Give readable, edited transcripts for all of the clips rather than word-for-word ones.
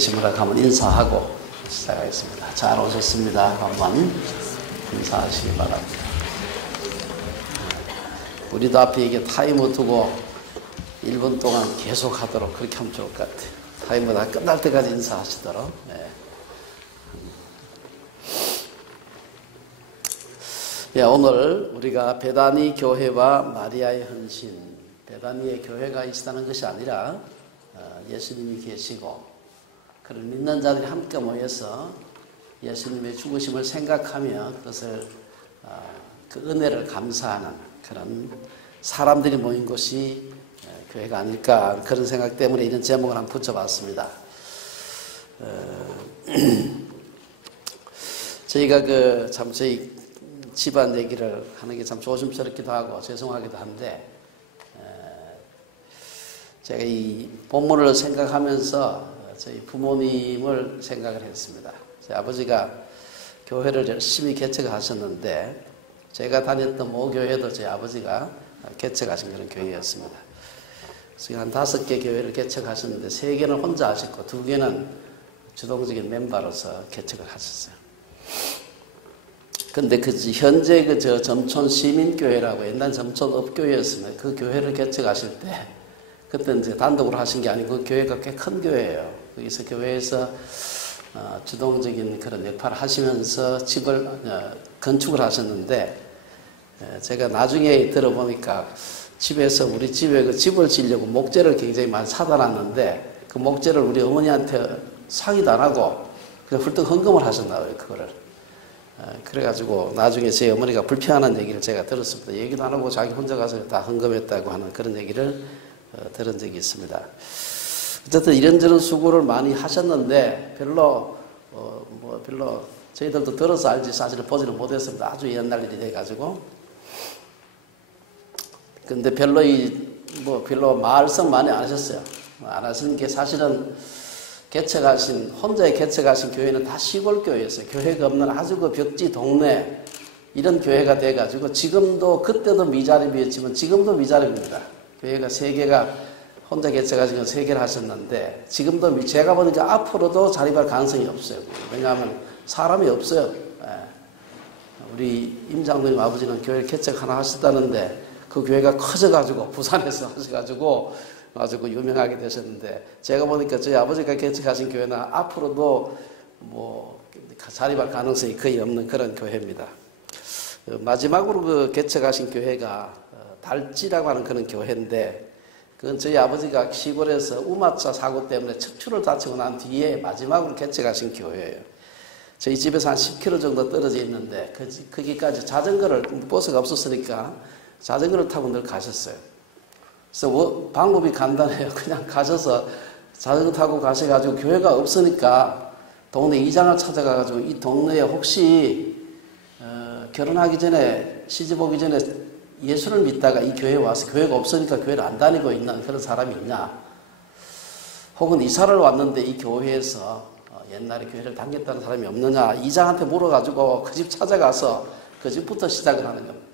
계시므로 한번 인사하고 시작하겠습니다. 잘 오셨습니다. 한번 인사하시기 바랍니다. 우리도 앞에 이게 타이머 두고 1분 동안 계속 하도록 그렇게 하면 좋을 것 같아요. 타이머 다 끝날 때까지 인사하시도록. 네. 예, 오늘 우리가 베다니 교회와 마리아의 헌신, 베다니의 교회가 있다는 것이 아니라 예수님이 계시고 그를 믿는 자들이 함께 모여서 예수님의 죽으심을 생각하며 그것을 그 은혜를 감사하는 그런 사람들이 모인 곳이 교회가 아닐까 그런 생각 때문에 이런 제목을 한번 붙여봤습니다. 저희가 참 저희 집안 얘기를 하는 게 참 조심스럽기도 하고 죄송하기도 한데 제가 이 본문을 생각하면서 저희 부모님을 생각을 했습니다. 저희 아버지가 교회를 열심히 개척하셨는데 제가 다녔던 모교회도 저희 아버지가 개척하신 그런 교회였습니다. 그래서 한 5개 교회를 개척하셨는데 3개는 혼자 하셨고 2개는 주동적인 멤버로서 개척을 하셨어요. 근데 현재 저 점촌 시민교회라고 옛날 점촌 읍교회였으면 그 교회를 개척하실 때 그때 이제 단독으로 하신 게 아니고 그 교회가 꽤 큰 교회예요. 거기서 교회에서 주동적인 그런 역할을 하시면서 집을 건축을 하셨는데 제가 나중에 들어보니까 집에서 우리 집에 그 집을 지으려고 목재를 굉장히 많이 사다 놨는데 그 목재를 우리 어머니한테 상의도 안 하고 그냥 훌떡 헌금을 하셨나 봐요, 그거를. 그래가지고 나중에 제 어머니가 불평하는 얘기를 제가 들었습니다. 얘기도 안 하고 자기 혼자 가서 다 헌금했다고 하는 그런 얘기를 들은 적이 있습니다. 어쨌든 이런저런 수고를 많이 하셨는데 별로 저희들도 들어서 알지 사실은 보지는 못했습니다. 아주 옛날 일이 돼가지고. 근데 별로 말씀 많이 안 하셨어요. 안 하시는 게 사실은 혼자 개척하신 교회는 다 시골 교회였어요. 교회가 없는 아주 그 벽지 동네 이런 교회가 돼가지고 지금도 그때도 미자립이었지만 지금도 미자립입니다. 교회가 3개가 혼자 개척하신 건 3개를 하셨는데 지금도 제가 보니까 앞으로도 자립할 가능성이 없어요. 왜냐하면 사람이 없어요. 우리 임 장로님 아버지는 교회를 개척 하나 하셨다는데 그 교회가 커져가지고 부산에서 하셔가지고 아주 유명하게 되셨는데 제가 보니까 저희 아버지가 개척하신 교회는 앞으로도 자립할 가능성이 거의 없는 그런 교회입니다. 마지막으로 개척하신 교회가 달지라고 하는 그런 교회인데 그건 저희 아버지가 시골에서 우마차 사고 때문에 척추를 다치고 난 뒤에 마지막으로 개척하신 교회예요. 저희 집에서 한 10km 정도 떨어져 있는데 거기까지 자전거를 버스가 없었으니까 자전거를 타고 늘 가셨어요. 그래서 방법이 간단해요. 그냥 가셔서 자전거 타고 가셔가지고 교회가 없으니까 동네 이장을 찾아가가지고 이 동네에 혹시 결혼하기 전에 시집 오기 전에 예수를 믿다가 이 교회에 와서 교회가 없으니까 교회를 안 다니고 있는 그런 사람이 있냐, 혹은 이사를 왔는데 이 교회에서 옛날에 교회를 다녔다는 사람이 없느냐 이장한테 물어가지고 그 집 찾아가서 그 집부터 시작을 하는 겁니다.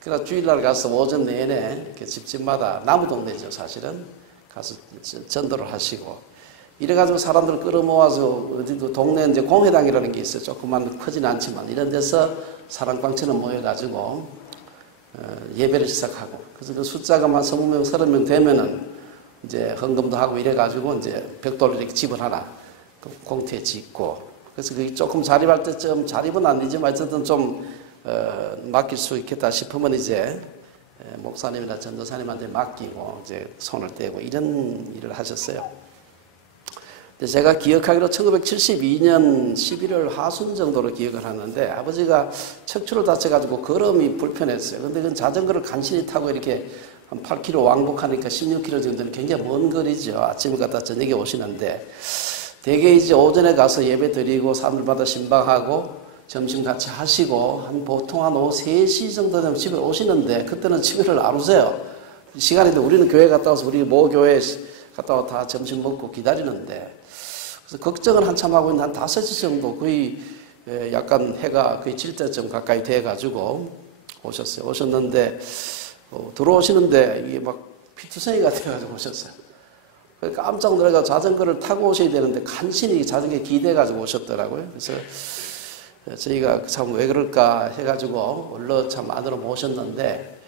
그래서 주일날 가서 오전 내내 집집마다 나무 동네죠 사실은 가서 전도를 하시고 이래가지고 사람들 끌어모아서 어디도 동네 이제 공회당이라는 게 있어요. 조금만 크진 않지만 이런 데서 사랑방처럼 모여가지고 예배를 시작하고 그래서 그 숫자가 한 20명, 30명 되면은 이제 헌금도 하고 이래가지고 이제 벽돌을 이렇게 집을 하나 공터에 짓고 그래서 그게 조금 자립할 때쯤 자립은 아니지만 어쨌든 좀 맡길 수 있겠다 싶으면 이제 목사님이나 전도사님한테 맡기고 이제 손을 떼고 이런 일을 하셨어요. 근데 제가 기억하기로 1972년 11월 하순 정도로 기억을 하는데 아버지가 척추를 다쳐가지고 걸음이 불편했어요. 근데 그 자전거를 간신히 타고 이렇게 한 8km 왕복하니까 16km 정도는 굉장히 먼 거리죠. 아침에 갔다 저녁에 오시는데 대개 이제 오전에 가서 예배 드리고 사람들마다 신방하고 점심 같이 하시고 보통 한 오후 3시 정도 되면 집에 오시는데 그때는 집에를 안 오세요. 시간인데 우리는 교회 갔다 와서 우리 모교회 갔다 와서 다 점심 먹고 기다리는데 그래서 걱정을 한참 하고 있는데 한 5시 정도 거의 약간 해가 거의 질 때쯤 가까이 돼가지고 오셨어요. 오셨는데 들어오시는데 이게 막 피투성이가 돼가지고 오셨어요. 그러니까 깜짝 놀라서 자전거를 타고 오셔야 되는데 간신히 자전거에 기대가지고 오셨더라고요. 그래서 저희가 참 왜 그럴까 해가지고 얼른 참 안으로 모셨는데,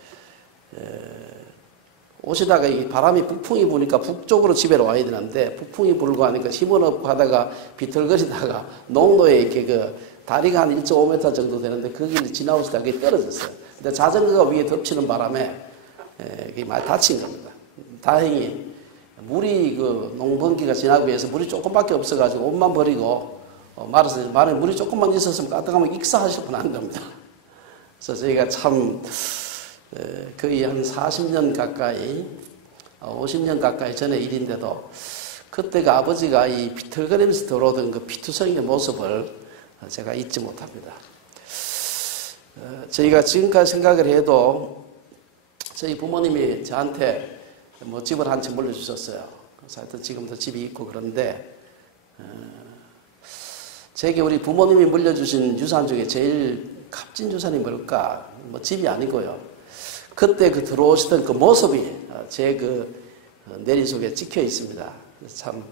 오시다가 이 바람이 북풍이 부니까 북쪽으로 집에로 와야 되는데, 북풍이 불고 하니까 힘은 없고 하다가 비틀거리다가 농로에 이렇게 그 다리가 한 1.5m 정도 되는데 그 길을 지나오시다가 그게 떨어졌어요. 근데 자전거가 위에 덮치는 바람에 이게 많이 다친 겁니다. 다행히 물이 그 농번기가 지나고 해서 물이 조금밖에 없어가지고 옷만 버리고 말아서 만약에 물이 조금만 있었으면 까딱하면 익사하실 분 안 됩니다. 그래서 저희가 참 거의 한 40년 가까이 50년 가까이 전의 일인데도 그때가 아버지가 이 비틀거리면서 들어오던 그 피투성이의 모습을 제가 잊지 못합니다. 저희가 지금까지 생각을 해도 저희 부모님이 저한테 뭐 집을 한 채 물려주셨어요. 그래서 하여튼 지금도 집이 있고 그런데 제게 우리 부모님이 물려주신 유산 중에 제일 값진 유산이 뭘까? 뭐 집이 아니고요. 그때 그 들어오시던 그 모습이 제 그 내리 속에 찍혀 있습니다. 그래서 참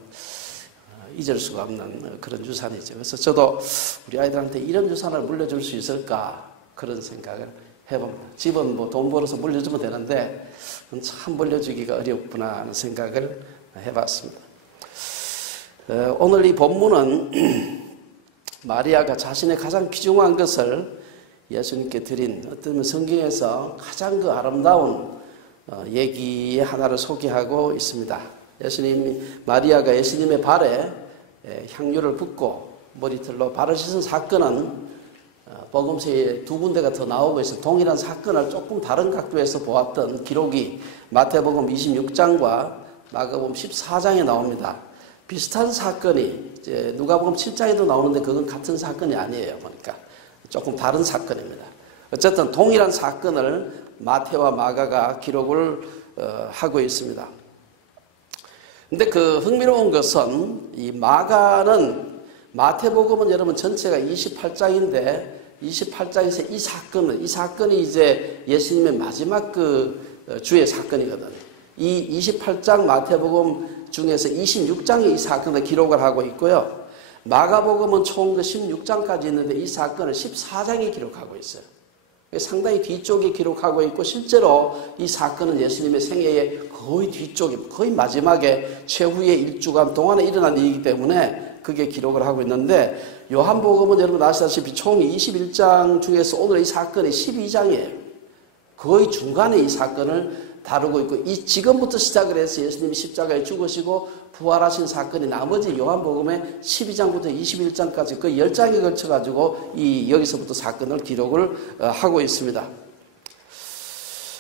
잊을 수가 없는 그런 유산이죠. 그래서 저도 우리 아이들한테 이런 유산을 물려줄 수 있을까? 그런 생각을 해봅니다. 집은 뭐 돈 벌어서 물려주면 되는데 참 물려주기가 어렵구나 하는 생각을 해봤습니다. 오늘 이 본문은 마리아가 자신의 가장 귀중한 것을 예수님께 드린 어떤 성경에서 가장 그 아름다운 얘기의 하나를 소개하고 있습니다. 마리아가 예수님의 발에 향유를 붓고 머리털로 발을 씻은 사건은 복음서에 두 군데가 더 나오고 있어서 동일한 사건을 조금 다른 각도에서 보았던 기록이 마태복음 26장과 마가복음 14장에 나옵니다. 비슷한 사건이 이제 누가복음 7장에도 나오는데 그건 같은 사건이 아니에요. 보니까 조금 다른 사건입니다. 어쨌든 동일한 사건을 마태와 마가가 기록을 하고 있습니다. 근데 그 흥미로운 것은 이 마태복음은 여러분 전체가 28장인데 28장에서 이 사건이 이제 예수님의 마지막 그 주의 사건이거든요. 이 28장 마태복음 중에서 26장에 이 사건을 기록을 하고 있고요. 마가복음은 총 16장까지 있는데 이 사건을 14장에 기록하고 있어요. 상당히 뒤쪽에 기록하고 있고 실제로 이 사건은 예수님의 생애의 거의 뒤쪽에 거의 마지막에 최후의 일주간 동안에 일어난 일이기 때문에 그게 기록을 하고 있는데 요한복음은 여러분 아시다시피 총 21장 중에서 오늘 이 사건이 12장이에요. 거의 중간에 이 사건을 다루고 있고 이 지금부터 시작을 해서 예수님이 십자가에 죽으시고 부활하신 사건이 나머지 요한복음의 12장부터 21장까지 그 10장에 걸쳐가지고 여기서부터 사건을 기록을 하고 있습니다.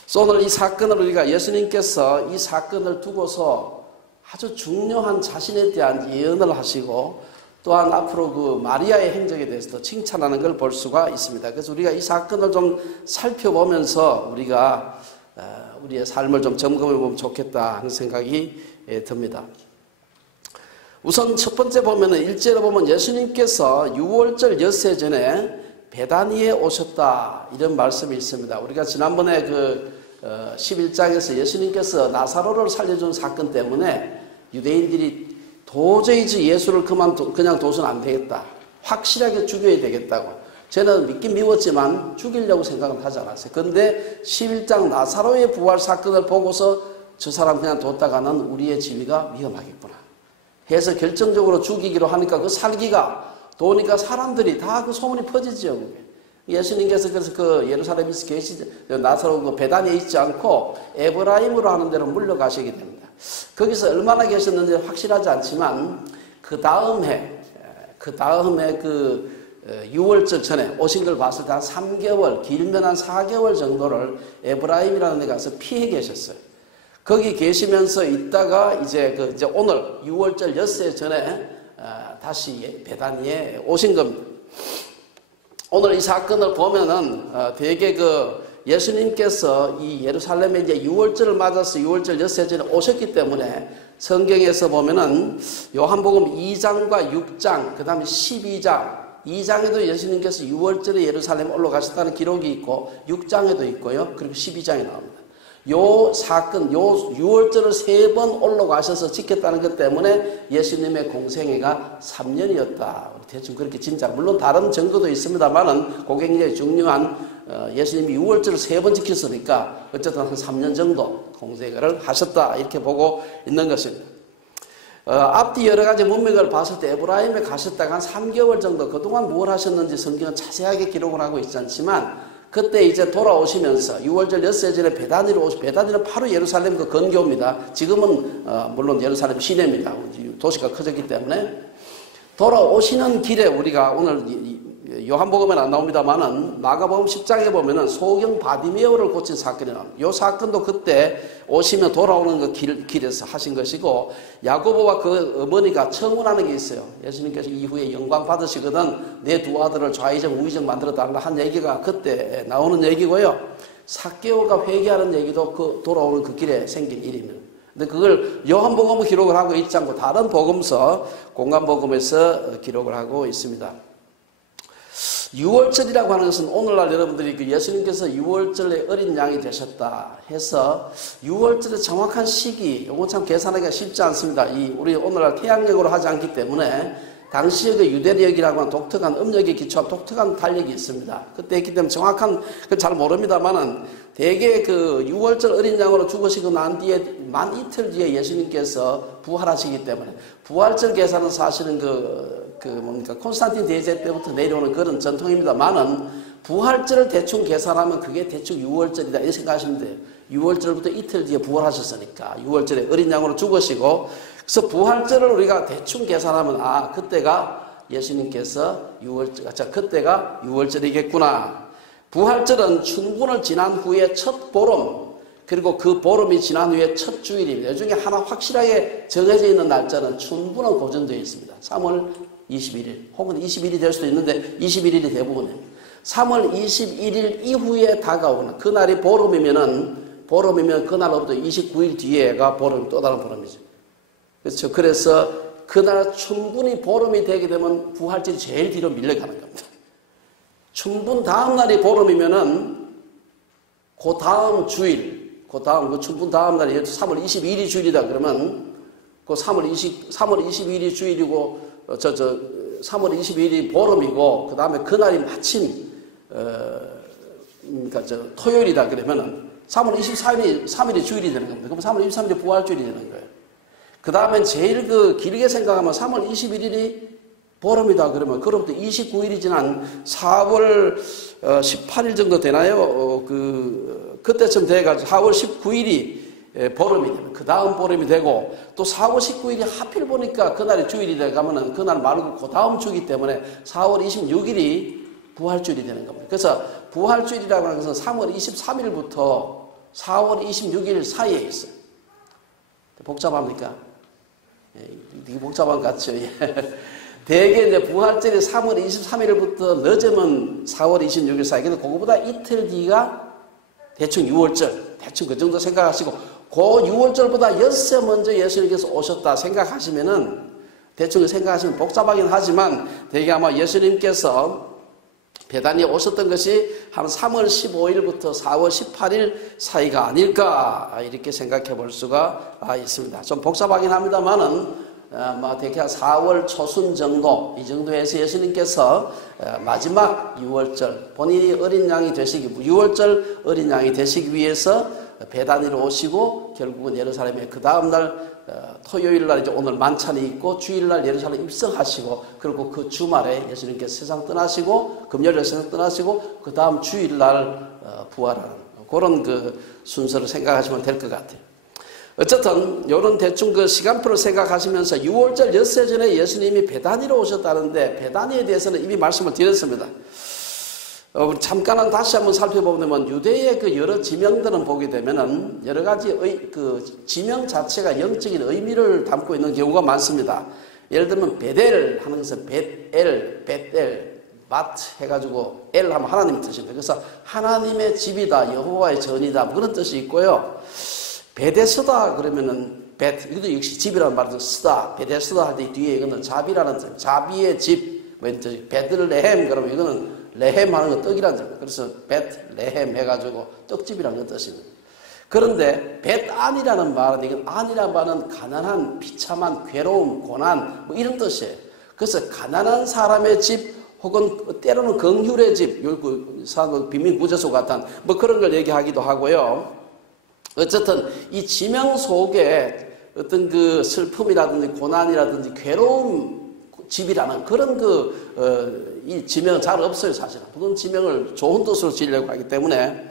그래서 오늘 이 사건을 우리가 예수님께서 이 사건을 두고서 아주 중요한 자신에 대한 예언을 하시고 또한 앞으로 그 마리아의 행적에 대해서도 칭찬하는 걸 볼 수가 있습니다. 그래서 우리가 이 사건을 좀 살펴보면서 우리가 우리의 삶을 좀 점검해 보면 좋겠다 하는 생각이 듭니다. 우선 첫 번째 보면은 1절에 보면 예수님께서 유월절 엿새 전에 베다니에 오셨다 이런 말씀이 있습니다. 우리가 지난번에 그 11장에서 예수님께서 나사로를 살려준 사건 때문에 유대인들이 도저히 예수를 그냥 둬서는 안 되겠다. 확실하게 죽여야 되겠다고. 저는 믿긴 미웠지만 죽이려고 생각은 하지 않았어요. 그런데 11장 나사로의 부활 사건을 보고서 저 사람 그냥 뒀다가는 우리의 지위가 위험하겠구나 해서 결정적으로 죽이기로 하니까 그 살기가 도니까 사람들이 다 그 소문이 퍼지죠. 예수님께서 그래서 그 예루살렘에서 나사로 그 베단에 있지 않고 에브라임으로 하는 데로 물러가시게 됩니다. 거기서 얼마나 계셨는지 확실하지 않지만 그 다음에 그 6월절 전에 오신 걸 봤을 때 한 3개월, 길면 한 4개월 정도를 에브라임이라는 데 가서 피해 계셨어요. 거기 계시면서 있다가 이제 오늘 6월절 엿새 전에 다시 베다니에 오신 겁니다. 오늘 이 사건을 보면은 되게 예수님께서 이 예루살렘에 이제 6월절을 맞아서 6월절 엿새 전에 오셨기 때문에 성경에서 보면은 요한복음 2장과 6장, 그 다음에 12장, 2장에도 예수님께서 6월절에 예루살렘에 올라가셨다는 기록이 있고 6장에도 있고요. 그리고 12장에 나옵니다. 요 사건, 요 유월절을 3번 올라가셔서 지켰다는 것 때문에 예수님의 공생애가 3년이었다. 대충 그렇게 진짜, 물론 다른 증거도 있습니다만은 그게 굉장히 중요한, 예수님이 유월절을 3번 지켰으니까 어쨌든 한 3년 정도 공생애를 하셨다. 이렇게 보고 있는 것입니다. 앞뒤 여러 가지 문맥을 봤을 때 에브라임에 가셨다가 한 3개월 정도 그동안 뭘 하셨는지 성경은 자세하게 기록을 하고 있지 않지만 그때 이제 돌아오시면서 유월절 엿새 전에 베다니로 베다니는 바로 예루살렘 그 근교입니다. 지금은 물론 예루살렘 시내입니다. 도시가 커졌기 때문에 돌아오시는 길에 우리가 오늘 요한복음에는 안 나옵니다만은 마가복음 10장에 보면은 소경 바디메오를 고친 사건이 나옵니다. 이 사건도 그때 오시면 돌아오는 그 길에서 하신 것이고 야고보와 그 어머니가 청혼하는 게 있어요. 예수님께서 이후에 영광 받으시거든 내 두 아들을 좌의정 우의정 만들어 달라 한 얘기가 그때 나오는 얘기고요. 삭개오가 회개하는 얘기도 그 돌아오는 그 길에 생긴 일입니다. 근데 그걸 요한복음은 기록을 하고 있지 않고 다른 복음서 공간복음에서 기록을 하고 있습니다. 유월절이라고 하는 것은 오늘날 여러분들이 그 예수님께서 유월절에 어린 양이 되셨다 해서 유월절의 정확한 시기, 이거 참 계산하기가 쉽지 않습니다. 우리 오늘날 태양력으로 하지 않기 때문에 당시의 그 유대력이라고 하는 독특한 음력에 기초한 독특한 달력이 있습니다. 그때 했기 때문에 정확한 그 잘 모릅니다만은 대개 그 유월절 어린 양으로 죽으시고 난 뒤에 만 이틀 뒤에 예수님께서 부활하시기 때문에 부활절 계산은 사실은 콘스탄틴 대제 때부터 내려오는 그런 전통입니다만은 부활절을 대충 계산하면 그게 대충 유월절이다 이렇게 생각하시면 돼요. 유월절부터 이틀 뒤에 부활하셨으니까 유월절에 어린 양으로 죽으시고 그래서 부활절을 우리가 대충 계산하면 그때가 예수님께서 그때가 유월절이겠구나. 부활절은 춘분을 지난 후에 첫 보름 그리고 그 보름이 지난 후에 첫 주일입니다. 이 중에 하나 확실하게 정해져 있는 날짜는 춘분은 고정되어 있습니다. 3월 21일 혹은 20일이 될 수도 있는데 21일이 대부분입니다. 3월 21일 이후에 다가오는 그날이 보름이면 그날로부터 29일 뒤에가 보름 또 다른 보름이죠. 그렇죠. 그래서 그날 춘분이 보름이 되게 되면 부활절이 제일 뒤로 밀려가는 겁니다. 춘분 다음 날이 보름이면은 그 다음 주일, 그 춘분 다음 날이 3월 22일이 주일이다 그러면 그 3월 22일이 주일이고 3월 22일이 보름이고 그 다음에 그날이 마침 토요일이다 그러면은 3월 3일이 주일이 되는 겁니다. 그럼 3월 23일이 부활주일이 되는 거예요. 그 다음에 제일 길게 생각하면 3월 21일이 보름이다 그러면 그로부터 29일이 지난 4월 18일 정도 되나요? 그때쯤 돼가지고 4월 19일이 보름이 되면 그 다음 보름이 되고 또 4월 19일이 하필 보니까 그날이 주일이 돼가면은 그날 말고 그 다음 주이기 때문에 4월 26일이 부활주일이 되는 겁니다. 그래서 부활주일이라고 하는 것은 3월 23일부터 4월 26일 사이에 있어요. 복잡합니까? 되게 복잡한 것 같죠? 대개 이제 부활절이 3월 23일부터 늦으면 4월 26일 사이. 근데 그거보다 이틀 뒤가 대충 유월절. 대충 그 정도 생각하시고, 그 유월절보다 엿새 먼저 예수님께서 오셨다 생각하시면은, 대충 생각하시면 복잡하긴 하지만, 대개 아마 예수님께서 베다니에 오셨던 것이 한 3월 15일부터 4월 18일 사이가 아닐까, 이렇게 생각해 볼 수가 있습니다. 좀 복잡하긴 합니다만은, 대개 4월 초순 정도, 이 정도에서 예수님께서 마지막 유월절, 본인이 유월절 어린 양이 되시기 위해서 베다니로 오시고, 결국은 예루살렘에 그 다음날 토요일날 이제 오늘 만찬이 있고, 주일날 예루살렘 입성하시고, 그리고 그 주말에 예수님께서 세상 떠나시고, 금요일에 세상 떠나시고, 그 다음 주일날 부활하는 그런 순서를 생각하시면 될 것 같아요. 어쨌든 요런 대충 시간표를 생각하시면서 유월절 엿새 전에 예수님이 베다니로 오셨다는데 베다니에 대해서는 이미 말씀을 드렸습니다. 잠깐은 다시 한번 살펴보면 유대의 여러 지명들은 보게 되면은 여러 가지 지명 자체가 영적인 의미를 담고 있는 경우가 많습니다. 예를 들면 베델 하는 것은 벳엘, 마트 해가지고 엘 하면 하나님의 뜻입니다. 그래서 하나님의 집이다, 여호와의 전이다, 그런 뜻이 있고요. 베데스다 그러면은 이것도 역시 집이라는 말이죠. 쓰다, 베데스다 할 때 뒤에 이거는 자비라는 뜻, 자비의 집, 베들레헴 그러면 이거는 레헴 하는 거 떡이라는 뜻입니다. 그래서 베들레헴 해가지고 떡집이라는 뜻입니다. 그런데 벳안이라는 말은, 이건 안이라는 말은 가난한, 비참한, 괴로움, 고난 뭐 이런 뜻이에요. 그래서 가난한 사람의 집 혹은 때로는 긍휼의 집, 빈민구제소 같은 뭐 그런 걸 얘기하기도 하고요. 어쨌든 이 지명 속에 어떤 그 슬픔이라든지 고난이라든지 괴로움 집이라는 그런 이 지명은 잘 없어요, 사실은. 모든 지명을 좋은 뜻으로 지으려고 하기 때문에.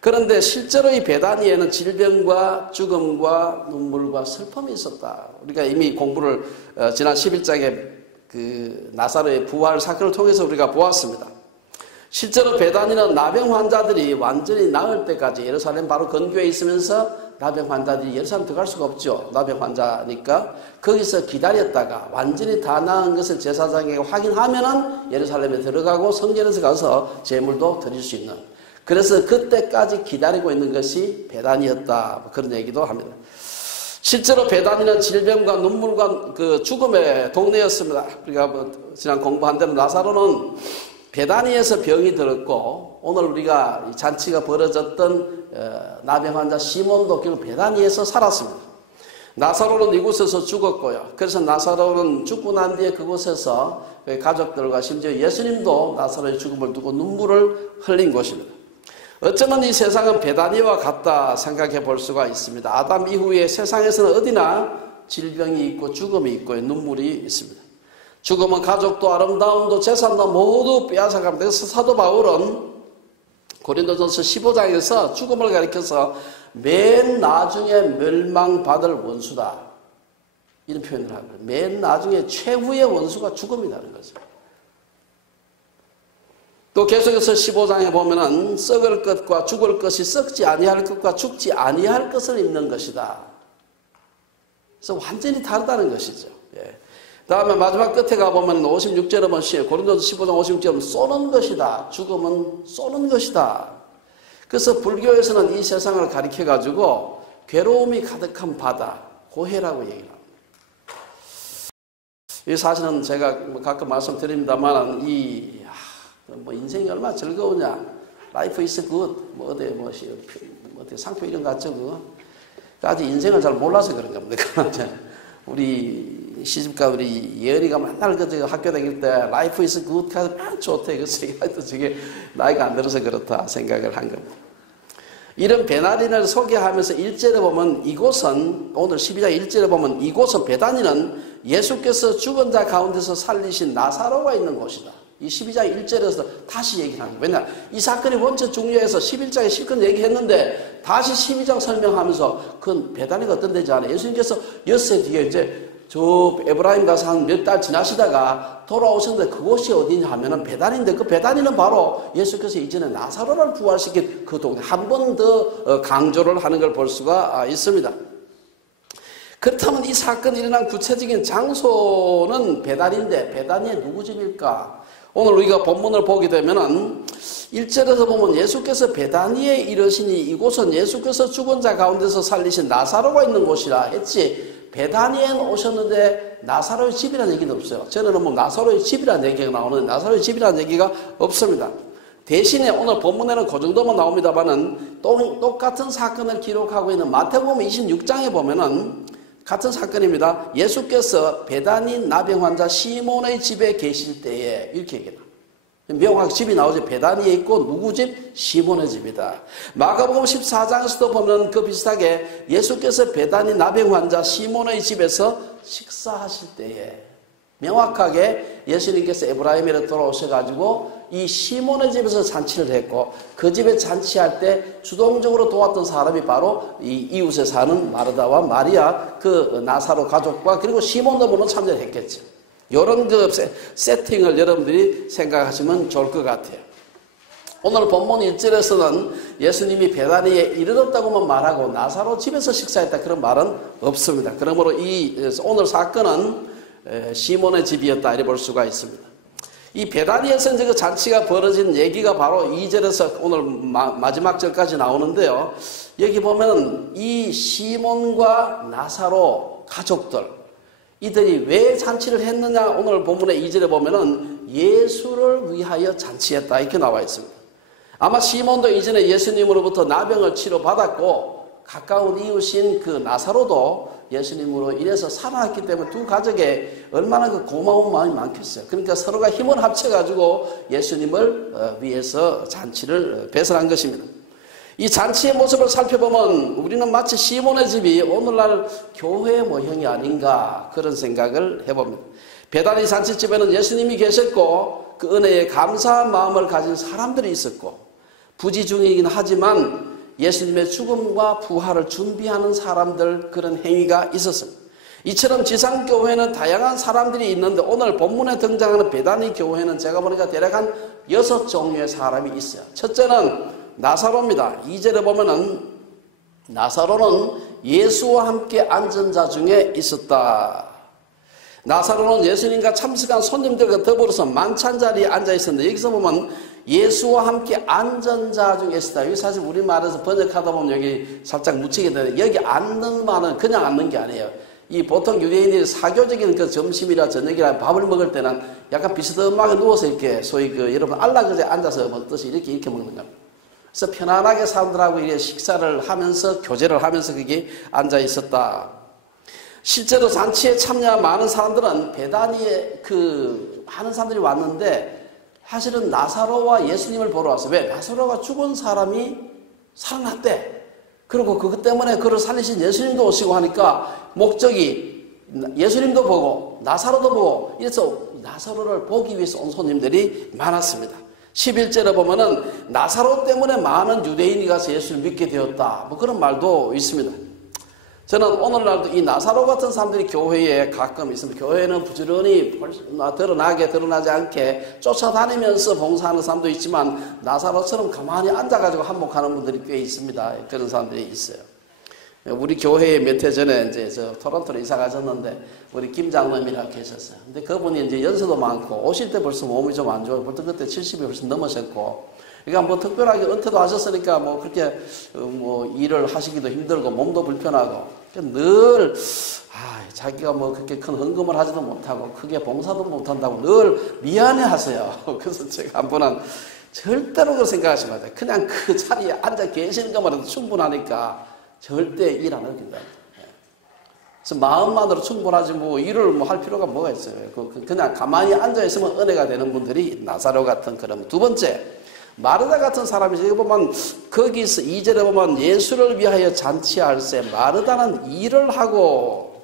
그런데 실제로 이 베다니에는 질병과 죽음과 눈물과 슬픔이 있었다. 우리가 이미 공부를 지난 11장에 그 나사로의 부활 사건을 통해서 우리가 보았습니다. 실제로 베다니는 나병 환자들이 완전히 나을 때까지 예루살렘 바로 근교에 있으면서 나병 환자들이 예루살렘 들어갈 수가 없죠. 나병 환자니까 거기서 기다렸다가 완전히 다 나은 것을 제사장에게 확인하면은 예루살렘에 들어가고 성전에서 가서 제물도 드릴 수 있는, 그래서 그때까지 기다리고 있는 것이 베다니였다, 그런 얘기도 합니다. 실제로 베다니는 질병과 눈물과 그 죽음의 동네였습니다. 우리가 지난 공부한 대로 나사로는 베다니에서 병이 들었고, 오늘 우리가 잔치가 벌어졌던 나병 환자 시몬도 결국 베다니에서 살았습니다. 나사로는 이곳에서 죽었고요. 그래서 나사로는 죽고 난 뒤에 그곳에서 가족들과 심지어 예수님도 나사로의 죽음을 두고 눈물을 흘린 곳입니다. 어쩌면 이 세상은 베다니와 같다 생각해 볼 수가 있습니다. 아담 이후에 세상에서는 어디나 질병이 있고 죽음이 있고 눈물이 있습니다. 죽음은 가족도 아름다움도 재산도 모두 빼앗아갑니다. 그래서 사도 바울은 고린도전서 15장에서 죽음을 가리켜서 맨 나중에 멸망받을 원수다, 이런 표현을 합니다. 맨 나중에 최후의 원수가 죽음이라는 거죠. 또 계속해서 15장에 보면은 썩을 것과 죽을 것이 썩지 아니할 것과 죽지 아니할 것을 입는 것이다. 그래서 완전히 다르다는 것이죠. 예. 다음에 마지막 끝에 가보면 56절에 보면 고린도서 15장 56절은 쏘는 것이다. 죽음은 쏘는 것이다. 그래서 불교에서는 이 세상을 가리켜가지고 괴로움이 가득한 바다, 고해라고 얘기를 합니다. 이 사실은 제가 가끔 말씀드립니다만 뭐 인생이 얼마나 즐거우냐, 라이프 is good, 뭐 어디 상표 이름 같죠, 그거. 아직 인생을 잘 몰라서 그런 겁니다. 우리 시집가 우리 예은이가 맨날 그 학교 다닐 때 라이프 is good 가서 좋대. 그래서 저게 나이가 안 들어서 그렇다 생각을 한 겁니다. 이런 베다니를 소개하면서 1절에 보면 이곳은, 오늘 12장 1절에 보면 이곳은, 베다니는 예수께서 죽은 자 가운데서 살리신 나사로가 있는 곳이다. 이 12장 1절에서 다시 얘기를 합니다. 왜냐, 이 사건이 원체 중요해서 11장에 실컷 얘기했는데 다시 12장 설명하면서 그건 베다니가 어떤 데지 않아요. 예수님께서 엿새 뒤에 이제 저 에브라임 가서 한 몇 달 지나시다가 돌아오셨는데 그곳이 어디냐 하면은 베다니인데, 그 베다니는 바로 예수께서 이전에 나사로를 부활시킨 그 동네, 한 번 더 강조를 하는 걸 볼 수가 있습니다. 그렇다면 이 사건이 일어난 구체적인 장소는 베다니인데 베다니의 누구 집일까? 오늘 우리가 본문을 보게 되면은 1절에서 보면 예수께서 베다니에 이르시니 이곳은 예수께서 죽은 자 가운데서 살리신 나사로가 있는 곳이라 했지, 베다니엔 오셨는데 나사로의 집이라는 얘기는 없어요. 저는 뭐 나사로의 집이라는 얘기가 나오는데 나사로의 집이라는 얘기가 없습니다. 대신에 오늘 본문에는 그 정도만 나옵니다만은 똑같은 사건을 기록하고 있는 마태복음 26장에 보면은 같은 사건입니다. 예수께서 베다니 나병 환자 시몬의 집에 계실 때에, 이렇게 얘기해요. 명확히 집이 나오죠. 베다니에 있고 누구 집? 시몬의 집이다. 마가복음 14장에서도 보면 그 비슷하게 예수께서 베다니 나병 환자 시몬의 집에서 식사하실 때에 명확하게 예수님께서 에브라임에 돌아오셔가지고 이 시몬의 집에서 잔치를 했고, 그 집에 잔치할 때 주동적으로 도왔던 사람이 바로 이 이웃에 사는 마르다와 마리아, 그 나사로 가족과 그리고 시몬도 물론 참여를 했겠죠. 이런 그 세팅을 여러분들이 생각하시면 좋을 것 같아요. 오늘 본문 1절에서는 예수님이 베다니에 이르렀다고만 말하고 나사로 집에서 식사했다 그런 말은 없습니다. 그러므로 오늘 사건은 시몬의 집이었다 이래 볼 수가 있습니다. 이 베다니에서 이제 그 잔치가 벌어진 얘기가 바로 2절에서 오늘 마지막 절까지 나오는데요. 여기 보면 이 시몬과 나사로 가족들, 이들이 왜 잔치를 했느냐, 오늘 본문의 2절에 보면은 예수를 위하여 잔치했다 이렇게 나와 있습니다. 아마 시몬도 이전에 예수님으로부터 나병을 치료받았고 가까운 이웃인 그 나사로도 예수님으로 인해서 살아났기 때문에 두 가족에 얼마나 그 고마운 마음이 많겠어요. 그러니까 서로가 힘을 합쳐가지고 예수님을 위해서 잔치를 배설한 것입니다. 이 잔치의 모습을 살펴보면 우리는 마치 시몬의 집이 오늘날 교회의 모형이 아닌가 그런 생각을 해봅니다. 베다니 잔치집에는 예수님이 계셨고 그 은혜에 감사한 마음을 가진 사람들이 있었고 부지 중이긴 하지만 예수님의 죽음과 부활을 준비하는 사람들 그런 행위가 있었습니다. 이처럼 지상교회는 다양한 사람들이 있는데 오늘 본문에 등장하는 베다니 교회는 제가 보니까 대략 한 6종류의 사람이 있어요. 첫째는 나사로입니다. 2절에 보면은 나사로는 예수와 함께 앉은 자 중에 있었다. 나사로는 예수님과 참석한 손님들과 더불어서 만찬 자리에 앉아 있었는데 여기서 보면 예수와 함께 앉은 자 중에 있었다. 여기 사실 우리말에서 번역하다 보면 여기 살짝 묻히게 되는데 여기 앉는 말은 그냥 앉는 게 아니에요. 이 보통 유대인이 사교적인 그 점심이라 저녁이라 밥을 먹을 때는 약간 비스듬하게 누워서 이렇게 소위 그 여러분 안락의자에 앉아서 먹듯이 이렇게 먹는 겁니다. 그래서 편안하게 사람들하고 이렇게 식사를 하면서 교제를 하면서 거기 앉아 있었다. 실제로 잔치에 참여한 많은 사람들은 베다니에 많은 사람들이 왔는데 사실은 나사로와 예수님을 보러 왔어요. 왜? 나사로가 죽은 사람이 살아났대. 그리고 그것 때문에 그를 살리신 예수님도 오시고 하니까 목적이 예수님도 보고 나사로도 보고 이래서 나사로를 보기 위해서 온 손님들이 많았습니다. 11절에 보면은 나사로 때문에 많은 유대인이 가서 예수를 믿게 되었다. 뭐 그런 말도 있습니다. 저는 오늘날도 이 나사로 같은 사람들이 교회에 가끔 있습니다. 교회는 부지런히 드러나지 않게 쫓아다니면서 봉사하는 사람도 있지만 나사로처럼 가만히 앉아가지고 한몫하는 분들이 꽤 있습니다. 그런 사람들이 있어요. 우리 교회에 몇 해 전에 이제 토론토로 이사 가셨는데 우리 김 장로님이라고 계셨어요. 근데 그분이 이제 연세도 많고 오실 때 벌써 몸이 좀 안 좋아요. 보통 그때 70이 훨씬 넘으셨고. 그러니까 뭐 특별하게 은퇴도 하셨으니까 뭐 그렇게 뭐 일을 하시기도 힘들고 몸도 불편하고 늘 자기가 뭐 그렇게 큰 헌금을 하지도 못하고 크게 봉사도 못한다고 늘 미안해 하세요. 그래서 제가 한 번은 절대로 그렇게 생각하시면 안 돼요. 그냥 그 자리에 앉아 계시는 것만으로도 충분하니까 절대 일 안 하긴다. 그래서 마음만으로 충분하지 뭐 일을 뭐 할 필요가 뭐가 있어요. 그냥 가만히 앉아 있으면 은혜가 되는 분들이 나사로 같은 그런. 두 번째, 마르다 같은 사람이 여기 보면 거기서 2절에 보면 예수를 위하여 잔치할세. 마르다는 일을 하고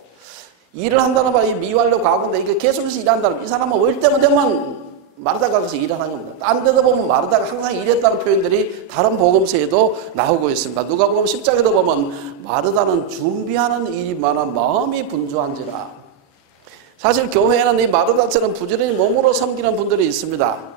일을 한다는 말이 미완료 과거인데 이게 계속해서 일한다는 이 사람은 올 때만 되면 마르다가 가서 일하는 겁니다. 딴 데도 보면 마르다가 항상 일했다는 표현들이 다른 복음서에도 나오고 있습니다. 누가복음 10장에도 보면 마르다는 준비하는 일이 많아 마음이 분주한지라. 사실 교회에는 이 마르다처럼 부지런히 몸으로 섬기는 분들이 있습니다.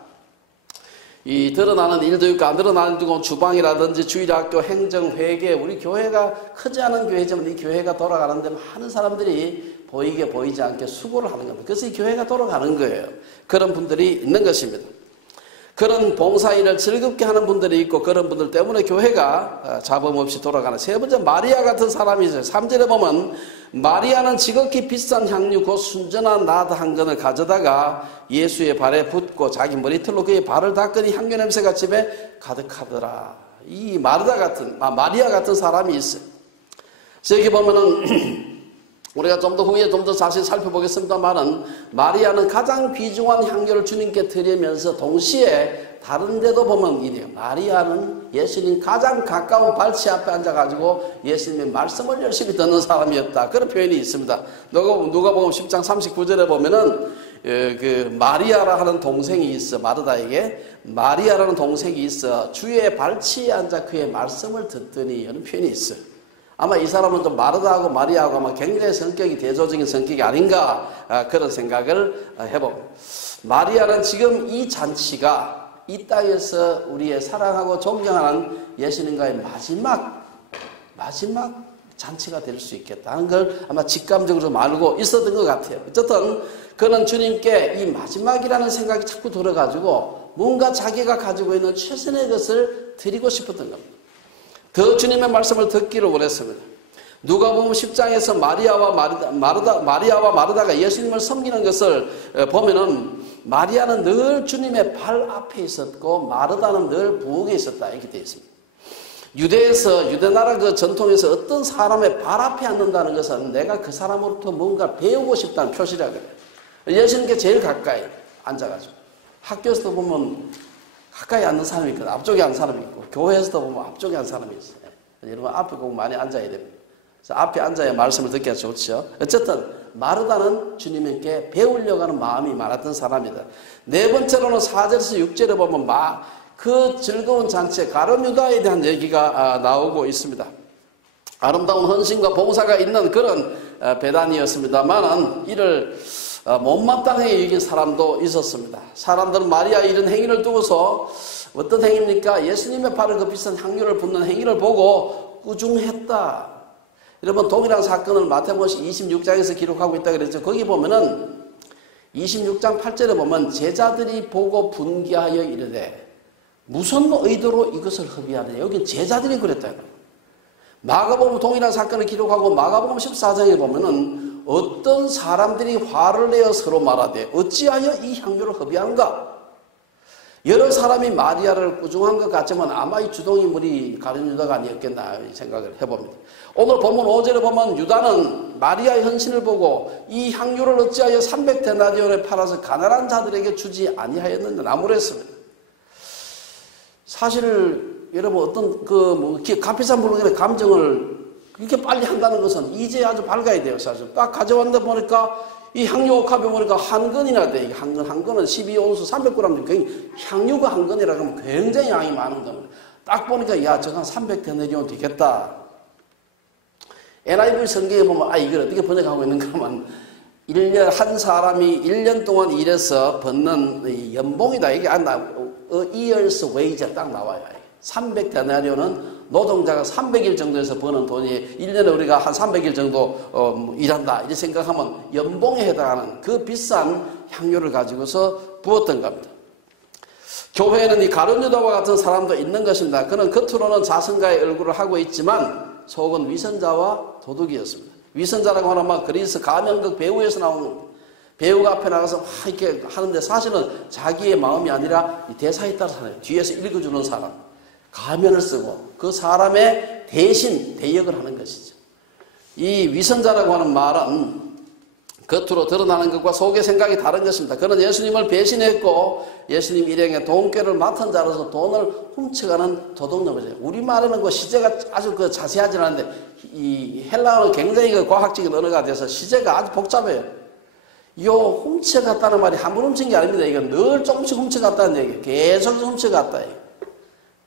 이 드러나는 일도 있고 안 드러나는 일도 있고 주방이라든지 주일학교, 행정, 회계 우리 교회가 크지 않은 교회지만 이 교회가 돌아가는데 많은 사람들이 보이게 보이지 않게 수고를 하는 겁니다. 그래서 이 교회가 돌아가는 거예요. 그런 분들이 있는 것입니다. 그런 봉사일을 즐겁게 하는 분들이 있고 그런 분들 때문에 교회가 잡음 없이 돌아가는. 세 번째 마리아 같은 사람이 있어요. 3절에 보면 마리아는 지극히 비싼 향유 곧 순전한 나드 한 건을 가져다가 예수의 발에 붓고 자기 머리털로 그의 발을 닦으니 향유 냄새가 집에 가득하더라. 이 마리아 같은 사람이 있어요. 그래서 여기 보면은 우리가 좀 더 후에 좀 더 자세히 살펴보겠습니다만은 마리아는 가장 귀중한 향료를 주님께 드리면서 동시에 다른 데도 보면 이래요. 마리아는 예수님 가장 가까운 발치 앞에 앉아가지고 예수님의 말씀을 열심히 듣는 사람이었다. 그런 표현이 있습니다. 누가복음 10장 39절에 보면은 그 마리아라 하는 동생이 있어. 마르다에게 마리아라는 동생이 있어 주의 발치에 앉아 그의 말씀을 듣더니 이런 표현이 있어요. 아마 이 사람은 좀 마르다하고 마리아하고 아마 굉장히 성격이 대조적인 성격이 아닌가 그런 생각을 해봅니다. 마리아는 지금 이 잔치가 이 땅에서 우리의 사랑하고 존경하는 예수님과의 마지막 잔치가 될 수 있겠다는 걸 아마 직감적으로 좀 알고 있었던 것 같아요. 어쨌든 그는 주님께 이 마지막이라는 생각이 자꾸 들어가지고 뭔가 자기가 가지고 있는 최선의 것을 드리고 싶었던 겁니다. 더 주님의 말씀을 듣기를 원했습니다. 누가복음 10장에서 마리아와 마르다가 예수님을 섬기는 것을 보면은 마리아는 늘 주님의 발 앞에 있었고 마르다는 늘 부엌에 있었다 이렇게 되어 있습니다. 유대에서, 유대나라 그 전통에서 어떤 사람의 발 앞에 앉는다는 것은 내가 그 사람으로부터 뭔가 배우고 싶다는 표시라 그래요. 예수님께 제일 가까이 앉아가지고. 학교에서도 보면 가까이 앉는 사람이 있거든. 앞쪽에 앉는 사람이 있고, 교회에서도 보면 앞쪽에 앉는 사람이 있어요. 여러분, 앞에 꼭 많이 앉아야 됩니다. 그래서 앞에 앉아야 말씀을 듣기가 좋죠. 어쨌든, 마르다는 주님께 배우려고 하는 마음이 많았던 사람이다. 네 번째로는 4절에서 6절에 보면 그 즐거운 잔치에 가룟 유다에 대한 얘기가 나오고 있습니다. 아름다운 헌신과 봉사가 있는 그런 배단이었습니다만은 이를 못마땅하게 여긴 사람도 있었습니다. 사람들은 마리아의 이런 행위를 두고서 어떤 행위입니까? 예수님의 발을 그 비싼 향유를 붓는 행위를 보고 꾸중했다. 여러분, 동일한 사건을 마태복음 26장에서 기록하고 있다 그랬죠. 거기 보면은 26장 8절에 보면 제자들이 보고 분개하여 이르되 무슨 의도로 이것을 허비하느냐. 여기 제자들이 그랬다. 마가복음 동일한 사건을 기록하고 마가복음 14장에 보면은 어떤 사람들이 화를 내어 서로 말하되 어찌하여 이 향유를 허비하는가? 여러 사람이 마리아를 꾸중한 것 같지만 아마 이 주동인물이 가룟 유다가 아니었겠나 생각을 해봅니다. 오늘 본문 5절에 보면 유다는 마리아의 헌신을 보고 이 향유를 어찌하여 300데나리온에 팔아서 가난한 자들에게 주지 아니하였느냐 나무랬습니다. 사실 여러분 어떤 값비싼 물건의 감정을 이렇게 빨리 한다는 것은 이제 아주 밝아야 돼요. 사실 딱 가져왔는데 보니까 이 향유 옥합에 보니까 한 근이나 돼. 한 근은 12온수 300g. 향유가 한 근이라 하면 굉장히 양이 많은 겁니다. 딱 보니까 야 저건 300데나리온 되겠다. NIV 성경에 보면 이걸 어떻게 번역하고 있는가 하면 1년 한 사람이 1년 동안 일해서 받는 연봉이다. 이게 year's wage 딱 나와요. 300데나리온은 노동자가 300일 정도에서 버는 돈이 1년에 우리가 한 300일 정도 일한다. 이렇게 생각하면 연봉에 해당하는 그 비싼 향유를 가지고서 부었던 겁니다. 교회에는 이 가룟 유다와 같은 사람도 있는 것입니다. 그는 겉으로는 자선가의 얼굴을 하고 있지만 속은 위선자와 도둑이었습니다. 위선자라고 하면 그리스 가면극 배우에서 나오는 겁니다. 배우가 앞에 나가서 이렇게 하는데 사실은 자기의 마음이 아니라 이 대사에 따라 사는 뒤에서 읽어주는 사람, 가면을 쓰고 그 사람의 대신 대역을 하는 것이죠. 이 위선자라고 하는 말은 겉으로 드러나는 것과 속의 생각이 다른 것입니다. 그는 예수님을 배신했고 예수님 일행의 돈꾀를 맡은 자로서 돈을 훔쳐가는 도둑놈이죠. 우리말에는 그 시제가 아주 자세하지 않은데 이 헬라어는 굉장히 과학적인 언어가 돼서 시제가 아주 복잡해요. 요 훔쳐갔다는 말이 한 번 훔친 게 아닙니다. 이건 늘 조금씩 훔쳐갔다는 얘기예요. 계속 훔쳐갔다.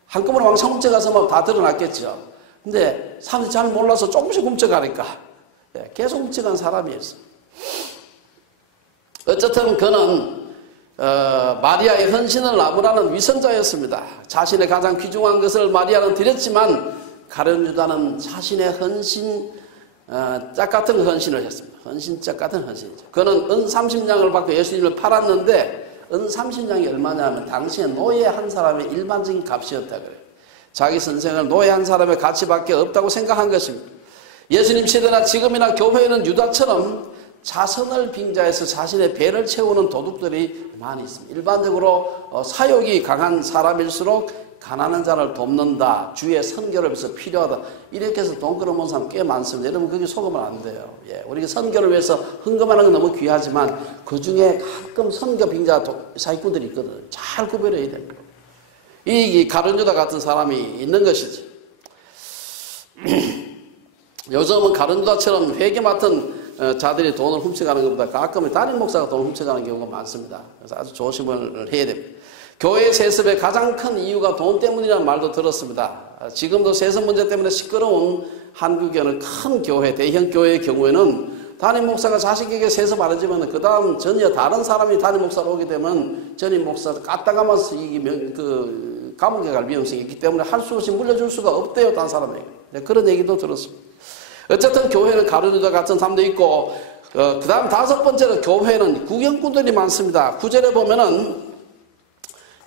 한꺼번에 왕창 훔쳐가서 뭐 다 드러났겠죠. 근데 사람들이 잘 몰라서 조금씩 훔쳐가니까 계속 훔쳐간 사람이었어요. 어쨌든 그는 마리아의 헌신을 나무라는 위선자였습니다. 자신의 가장 귀중한 것을 마리아는 드렸지만 가룟 유다는 자신의 헌신 짝 같은 헌신을 했습니다. 헌신짝 같은 헌신이죠. 그는 은 30냥을 받고 예수님을 팔았는데 은 30냥이 얼마냐 하면 당시에 노예 한 사람의 일반적인 값이었다 그래요. 자기 선생을 노예 한 사람의 가치밖에 없다고 생각한 것입니다. 예수님 시대나 지금이나 교회에는 유다처럼 자선을 빙자해서 자신의 배를 채우는 도둑들이 많이 있습니다. 일반적으로 사욕이 강한 사람일수록 가난한 자를 돕는다. 주의 선교를 위해서 필요하다. 이렇게 해서 돈 끌어모은 사람 꽤 많습니다. 여러분 거기 속으면 안 돼요. 우리가 선교를 위해서 헌금하는 건 너무 귀하지만 그 중에 가끔 선교 빙자 사기꾼들이 있거든요. 잘 구별해야 됩니다. 이 가룟 유다 같은 사람이 있는 것이지. 요즘은 가룟 유다처럼 회계 맡은 자들이 돈을 훔쳐가는 것보다 가끔은 담임 목사가 돈을 훔쳐가는 경우가 많습니다. 그래서 아주 조심을 해야 됩니다. 교회 세습의 가장 큰 이유가 돈 때문이라는 말도 들었습니다. 지금도 세습 문제 때문에 시끄러운 한국의 어느 큰 교회, 대형 교회의 경우에는 담임 목사가 자식에게 세습 안 해주면 그 다음 전혀 다른 사람이 담임 목사로 오게 되면 전임 목사 까딱하면서 감옥에 갈 위험성이 있기 때문에 할 수 없이 물려줄 수가 없대요, 다른 사람에게. 그런 얘기도 들었습니다. 어쨌든 교회는 가룟 유다 같은 사람도 있고, 그 다음 다섯 번째로 교회는 구경꾼들이 많습니다. 9절에 보면은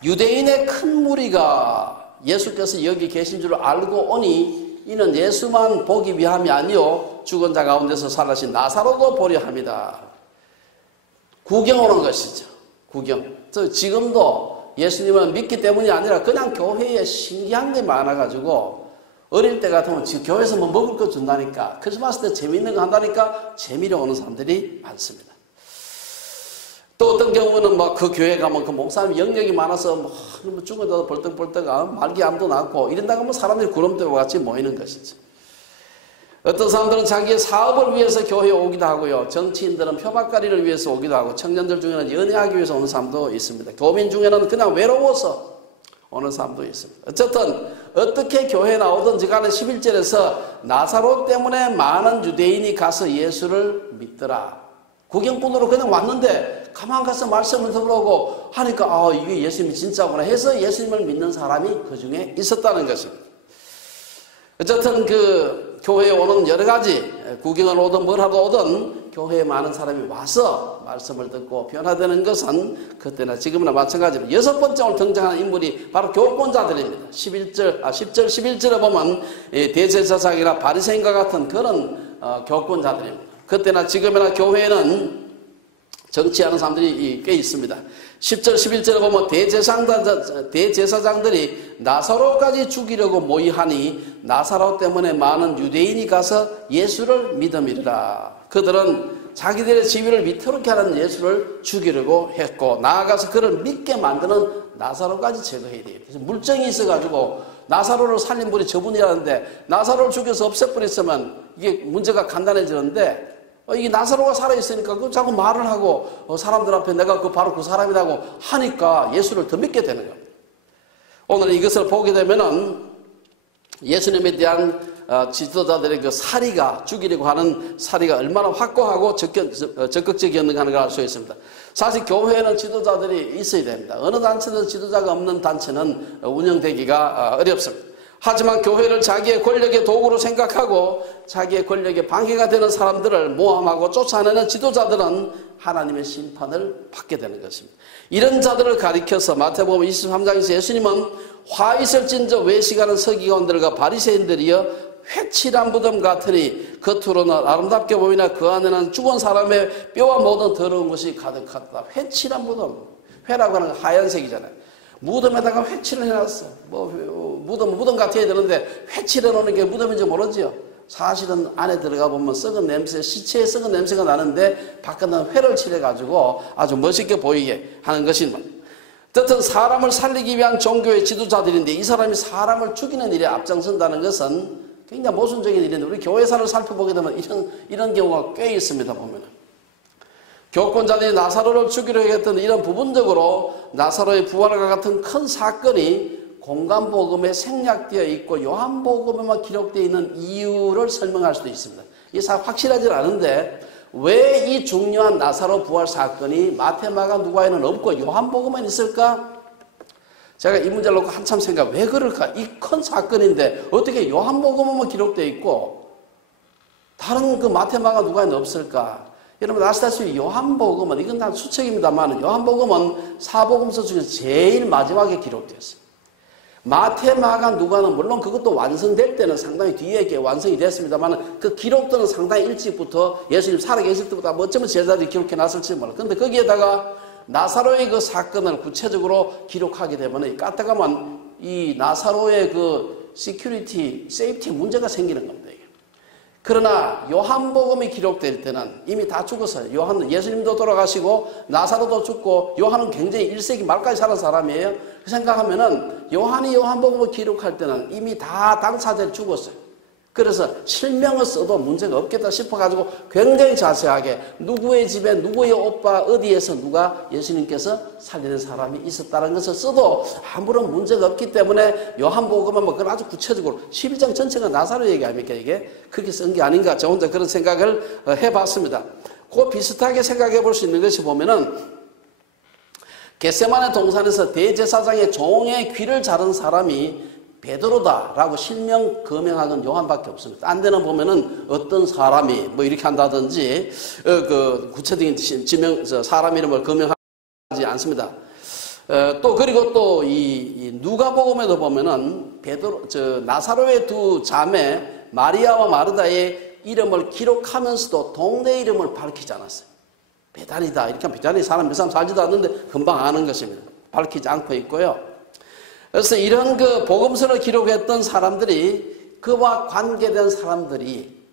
유대인의 큰 무리가 예수께서 여기 계신 줄 알고 오니 이는 예수만 보기 위함이 아니요 죽은 자 가운데서 살아신 나사로도 보려 합니다. 구경 오는 것이죠. 구경. 지금도 예수님을 믿기 때문이 아니라 그냥 교회에 신기한 게 많아가지고 어릴 때 같으면 지금 교회에서 뭐 먹을 거 준다니까, 크리스마스 때 재미있는 거 한다니까 재미로 오는 사람들이 많습니다. 또 어떤 경우는 막 그 교회 가면 그 목사님 영역이 많아서 뭐 죽어도 벌떡벌떡 말기암도 낳고 이런다고 하면 사람들이 구름대와 같이 모이는 것이죠. 어떤 사람들은 자기의 사업을 위해서 교회에 오기도 하고요. 정치인들은 표박가리를 위해서 오기도 하고, 청년들 중에는 연애하기 위해서 오는 사람도 있습니다. 교민 중에는 그냥 외로워서 오는 사람도 있습니다. 어쨌든 어떻게 교회에 나오든지 간에 11절에서 나사로 때문에 많은 유대인이 가서 예수를 믿더라. 구경꾼으로 그냥 왔는데 가만 가서 말씀을 들어보고 하니까 이게 예수님이 진짜구나 해서 예수님을 믿는 사람이 그 중에 있었다는 것입니다. 어쨌든 그 교회에 오는 여러 가지, 구경을 오든 뭘 하러 오든 교회에 많은 사람이 와서 말씀을 듣고 변화되는 것은 그때나 지금이나 마찬가지입니다. 여섯 번째로 등장하는 인물이 바로 교권자들입니다. 10절, 11절에 보면 대제사장이나 바리새인과 같은 그런 교권자들입니다. 그때나 지금이나 교회에는 정치하는 사람들이 꽤 있습니다. 10절, 11절에 보면 대제사장들이 나사로까지 죽이려고 모의하니 나사로 때문에 많은 유대인이 가서 예수를 믿음이라. 그들은 자기들의 지위를 위태롭게 하는 예수를 죽이려고 했고, 나아가서 그를 믿게 만드는 나사로까지 제거해야 돼요. 그래서 물증이 있어가지고 나사로를 살린 분이 저분이라는데 나사로를 죽여서 없애버렸으면 이게 문제가 간단해지는데, 이게 나사로가 살아있으니까 그 자꾸 말을 하고 사람들 앞에 내가 바로 그 사람이라고 하니까 예수를 더 믿게 되는 겁니다. 오늘 이것을 보게 되면은 예수님에 대한 지도자들의 그 사리가, 죽이려고 하는 사리가 얼마나 확고하고 적극적이었는가 하는 걸 알 수 있습니다. 사실 교회에는 지도자들이 있어야 됩니다. 어느 단체든 지도자가 없는 단체는 운영되기가 어렵습니다. 하지만 교회를 자기의 권력의 도구로 생각하고 자기의 권력의 방해가 되는 사람들을 모함하고 쫓아내는 지도자들은 하나님의 심판을 받게 되는 것입니다. 이런 자들을 가리켜서 마태복음 23장에서 예수님은 화 있을진저 외식하는 서기관들과 바리새인들이여 회칠한 무덤 같으니 겉으로는 아름답게 보이나 그 안에는 죽은 사람의 뼈와 모든 더러운 것이 가득하다. 회칠한 무덤, 회라고 하는 건 하얀색이잖아요. 무덤에다가 회칠을 해놨어. 무덤 같아야 되는데 회칠해 놓는 게 무덤인지 모르지요. 사실은 안에 들어가 보면 썩은 냄새, 시체의 썩은 냄새가 나는데 바깥은 회를 칠해가지고 아주 멋있게 보이게 하는 것입니다. 어쨌든 사람을 살리기 위한 종교의 지도자들인데 이 사람이 사람을 죽이는 일에 앞장선다는 것은 굉장히 모순적인 일인데, 우리 교회사를 살펴보게 되면 이런 경우가 꽤 있습니다. 보면은. 교권자들이 나사로를 죽이려고 했던 이런 부분적으로 나사로의 부활과 같은 큰 사건이 공간복음에 생략되어 있고 요한복음에만 기록되어 있는 이유를 설명할 수도 있습니다. 이게 확실하지 않은데 왜 이 중요한 나사로 부활 사건이 마태, 마가, 누가에는 없고 요한복음에는 있을까? 제가 이 문제를 놓고 한참 생각, 왜 그럴까? 이 큰 사건인데 어떻게 요한복음에만 기록되어 있고 다른 그 마태, 마가, 누가에는 없을까? 여러분 아시다시피 요한복음은, 이건 다 수책입니다만 요한복음은 사복음서 중에서 제일 마지막에 기록되었어요. 마태, 마가, 누가는 물론 그것도 완성될 때는 상당히 뒤에 완성이 됐습니다만 그 기록들은 상당히 일찍부터 예수님 살아계실 때부터 어쩌면 제자들이 기록해 놨을지 몰라요. 그런데 거기에다가 나사로의 그 사건을 구체적으로 기록하게 되면 까딱하면 이 나사로의 그 시큐리티, 세이프티 문제가 생기는 겁니다. 그러나 요한복음이 기록될 때는 이미 다 죽었어요. 예수님도 돌아가시고 나사로도 죽고 요한은 굉장히 1세기 말까지 살은 사람이에요. 그 생각하면은 요한이 요한복음을 기록할 때는 이미 다 당사자들이 죽었어요. 그래서 실명을 써도 문제가 없겠다 싶어가지고 굉장히 자세하게 누구의 집에 누구의 오빠 어디에서 누가 예수님께서 살리는 사람이 있었다는 것을 써도 아무런 문제가 없기 때문에 요한복음은 그건 아주 구체적으로 12장 전체가 나사로 얘기합니까? 이게 그렇게 쓴 게 아닌가, 저 혼자 그런 생각을 해봤습니다. 그 비슷하게 생각해 볼 수 있는 것이 보면은 겟세마네 동산에서 대제사장의 종의 귀를 자른 사람이 베드로다라고 실명 거명하는 요한밖에 없습니다. 딴 데는 보면은 어떤 사람이 뭐 이렇게 한다든지 그 구체적인 지명 사람 이름을 거명하지 않습니다. 또 그리고 또 이 누가복음에도 보면은 나사로의 두 자매 마리아와 마르다의 이름을 기록하면서도 동네 이름을 밝히지 않았어요. 베다니다 이렇게 하면 베다니 사람 몇 사람 살지도 않는데 금방 아는 것입니다. 밝히지 않고 있고요. 그래서 이런 그 복음서를 기록했던 사람들이 그와 관계된 사람들이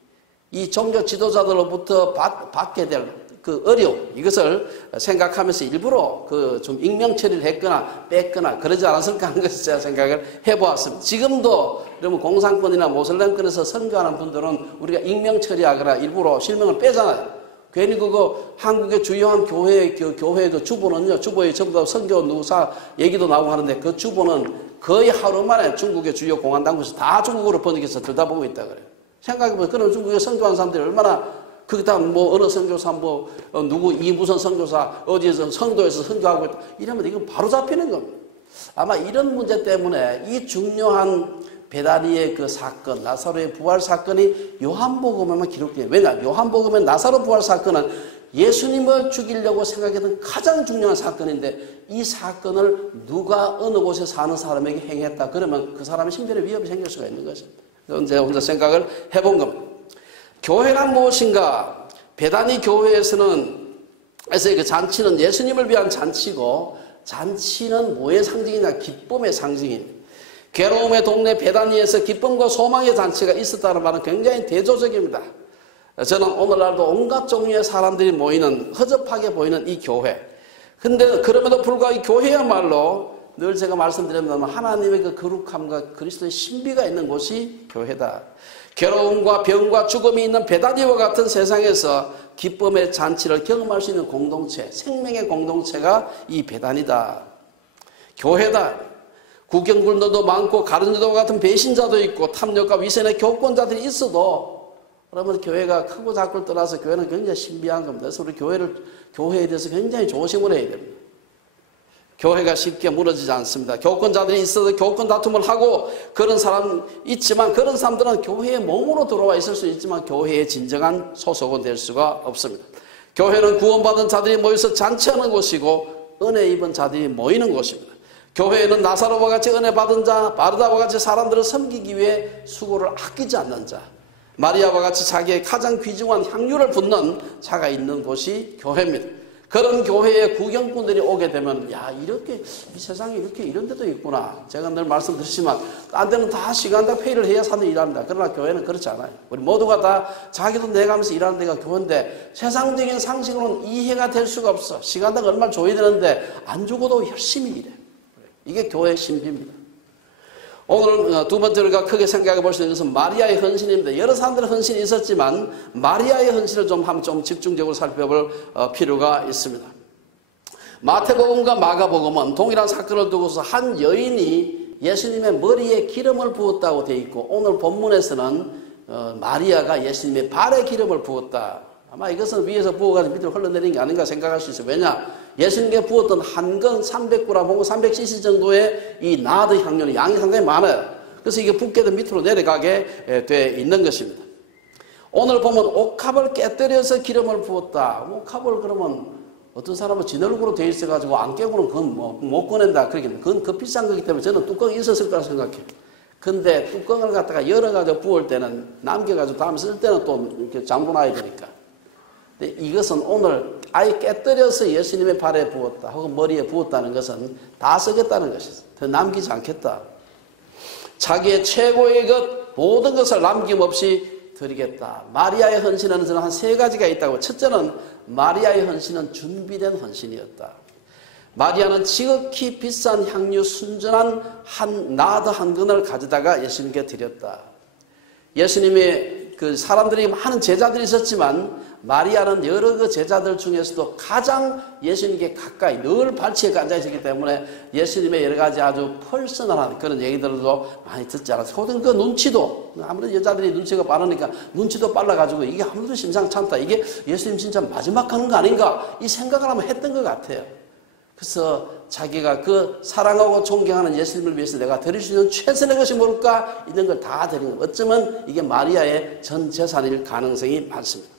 이 종교 지도자들로부터 받게 될 그 어려움, 이것을 생각하면서 일부러 그 좀 익명 처리를 했거나 뺐거나 그러지 않았을까 하는 것을 제가 생각을 해보았습니다. 지금도 그러면 공산권이나 모슬렘권에서 선교하는 분들은 우리가 익명 처리하거나 일부러 실명을 빼잖아요. 괜히 그거 한국의 주요한 교회 그 주보는요, 주보에 전부 다 선교 누사 얘기도 나오고 하는데 그 주보는 거의 하루 만에 중국의 주요 공안당국에서 다 중국어로 번역해서 들여다보고 있다 그래요. 생각해보면 그런 중국에 선교한 사람들이 얼마나 그다 뭐 어느 선교사 누구 이무선 선교사 어디에서 성도에서 선교하고 있다 이러면 이건 바로 잡히는 겁니다. 아마 이런 문제 때문에 이 중요한 베다니의 그 사건, 나사로의 부활 사건이 요한복음에만 기록돼요. 왜냐? 요한복음의 나사로 부활 사건은 예수님을 죽이려고 생각했던 가장 중요한 사건인데 이 사건을 누가 어느 곳에 사는 사람에게 행했다 그러면 그 사람의 심신에 위협이 생길 수가 있는 것입니다. 그건 제가 혼자 생각을 해본 겁니다. 교회란 무엇인가? 베다니 교회에서는 그래서 그 잔치는 예수님을 위한 잔치고 잔치는 뭐의 상징이냐? 기쁨의 상징입니다. 괴로움의 동네 베다니에서 기쁨과 소망의 잔치가 있었다는 말은 굉장히 대조적입니다. 저는 오늘날도 온갖 종류의 사람들이 모이는 허접하게 보이는 이 교회. 근데 그럼에도 불구하고 이 교회야말로 늘 제가 말씀드렸다면 하나님의 그 거룩함과 그리스도의 신비가 있는 곳이 교회다. 괴로움과 병과 죽음이 있는 베다니와 같은 세상에서 기쁨의 잔치를 경험할 수 있는 공동체, 생명의 공동체가 이 베다니다. 교회다. 국경불능도 많고 가룟유다와 같은 배신자도 있고 탐욕과 위선의 교권자들이 있어도 그러면 교회가 크고 작고를 떠나서 교회는 굉장히 신비한 겁니다. 그래서 우리 교회에 대해서 굉장히 조심을 해야 됩니다. 교회가 쉽게 무너지지 않습니다. 교권자들이 있어도 교권 다툼을 하고 그런 사람 있지만 그런 사람들은 교회에 몸으로 들어와 있을 수 있지만 교회의 진정한 소속은 될 수가 없습니다. 교회는 구원받은 자들이 모여서 잔치하는 곳이고 은혜 입은 자들이 모이는 곳입니다. 교회에는 나사로와 같이 은혜 받은 자, 바르다와 같이 사람들을 섬기기 위해 수고를 아끼지 않는 자, 마리아와 같이 자기의 가장 귀중한 향유를 붓는 자가 있는 곳이 교회입니다. 그런 교회에 구경꾼들이 오게 되면 야 이렇게 이 세상에 이렇게 이런 데도 있구나. 제가 늘 말씀드리지만 딴 데는 다 시간당 페이를 해야 사는 일합니다. 그러나 교회는 그렇지 않아요. 우리 모두가 다 자기 돈 내가면서 일하는 데가 교회인데 세상적인 상식으로는 이해가 될 수가 없어. 시간당 얼마를 줘야 되는데 안 주고도 열심히 일해. 이게 교회의 신비입니다. 오늘 두 번째로 우리가 크게 생각해 볼 수 있는 것은 마리아의 헌신입니다. 여러 사람들의 헌신이 있었지만 마리아의 헌신을 좀 집중적으로 살펴볼 필요가 있습니다. 마태복음과 마가복음은 동일한 사건을 두고서 한 여인이 예수님의 머리에 기름을 부었다고 되어 있고 오늘 본문에서는 마리아가 예수님의 발에 기름을 부었다. 아마 이것은 위에서 부어가지고 밑으로 흘러내리는 게 아닌가 생각할 수 있어요. 왜냐? 예수님께 부었던 한 건 300g 혹은 300cc 정도의 이 나드 향료는 양이 상당히 많아요. 그래서 이게 붓게도 밑으로 내려가게 돼 있는 것입니다. 오늘 보면 옥합을 깨뜨려서 기름을 부었다. 옥합을 그러면 어떤 사람은 진얼굴로 되어 있어가지고 안 깨고는 그건 못 꺼낸다. 그건 그 비싼 거기 때문에 저는 뚜껑이 있었을 거라 생각해요. 근데 뚜껑을 갖다가 열어가지고 부을 때는 남겨가지고 다음에 쓸 때는 또 이렇게 잠궈놔야 되니까. 근데 이것은 오늘 아예 깨뜨려서 예수님의 발에 부었다 혹은 머리에 부었다는 것은 다 쓰겠다는 것이죠. 더 남기지 않겠다. 자기의 최고의 것 모든 것을 남김없이 드리겠다. 마리아의 헌신은 저는 한 세 가지가 있다고. 첫째는 마리아의 헌신은 준비된 헌신이었다. 마리아는 지극히 비싼 향유 순전한 나드 한 근을 가져다가 예수님께 드렸다. 예수님의 그 사람들이 많은 제자들이 있었지만 마리아는 여러 그 제자들 중에서도 가장 예수님께 가까이 늘 발치에 앉아 있었기 때문에 예수님의 여러 가지 아주 퍼스널한 그런 얘기들도 많이 듣지 않았어요. 혹은 그 눈치도 아무래도 여자들이 눈치가 빠르니까 눈치도 빨라가지고 이게 아무래도 심상찮다. 이게 예수님 진짜 마지막 하는 거 아닌가 이 생각을 한번 했던 것 같아요. 그래서 자기가 그 사랑하고 존경하는 예수님을 위해서 내가 드릴 수 있는 최선의 것이 뭘까 있는 걸 다 드린 거. 어쩌면 이게 마리아의 전 재산일 가능성이 많습니다.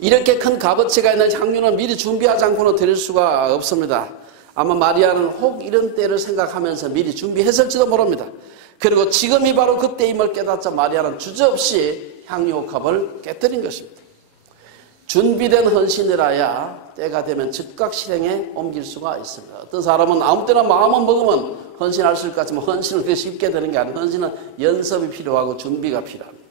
이렇게 큰 값어치가 있는 향유는 미리 준비하지 않고는 드릴 수가 없습니다. 아마 마리아는 혹 이런 때를 생각하면서 미리 준비했을지도 모릅니다. 그리고 지금이 바로 그때임을 깨닫자 마리아는 주저없이 향유 옥합을 깨뜨린 것입니다. 준비된 헌신이라야 때가 되면 즉각 실행에 옮길 수가 있습니다. 어떤 사람은 아무 때나 마음만 먹으면 헌신할 수 있을 것 같지만 헌신은 그렇게 쉽게 되는 게 아니고 헌신은 연습이 필요하고 준비가 필요합니다.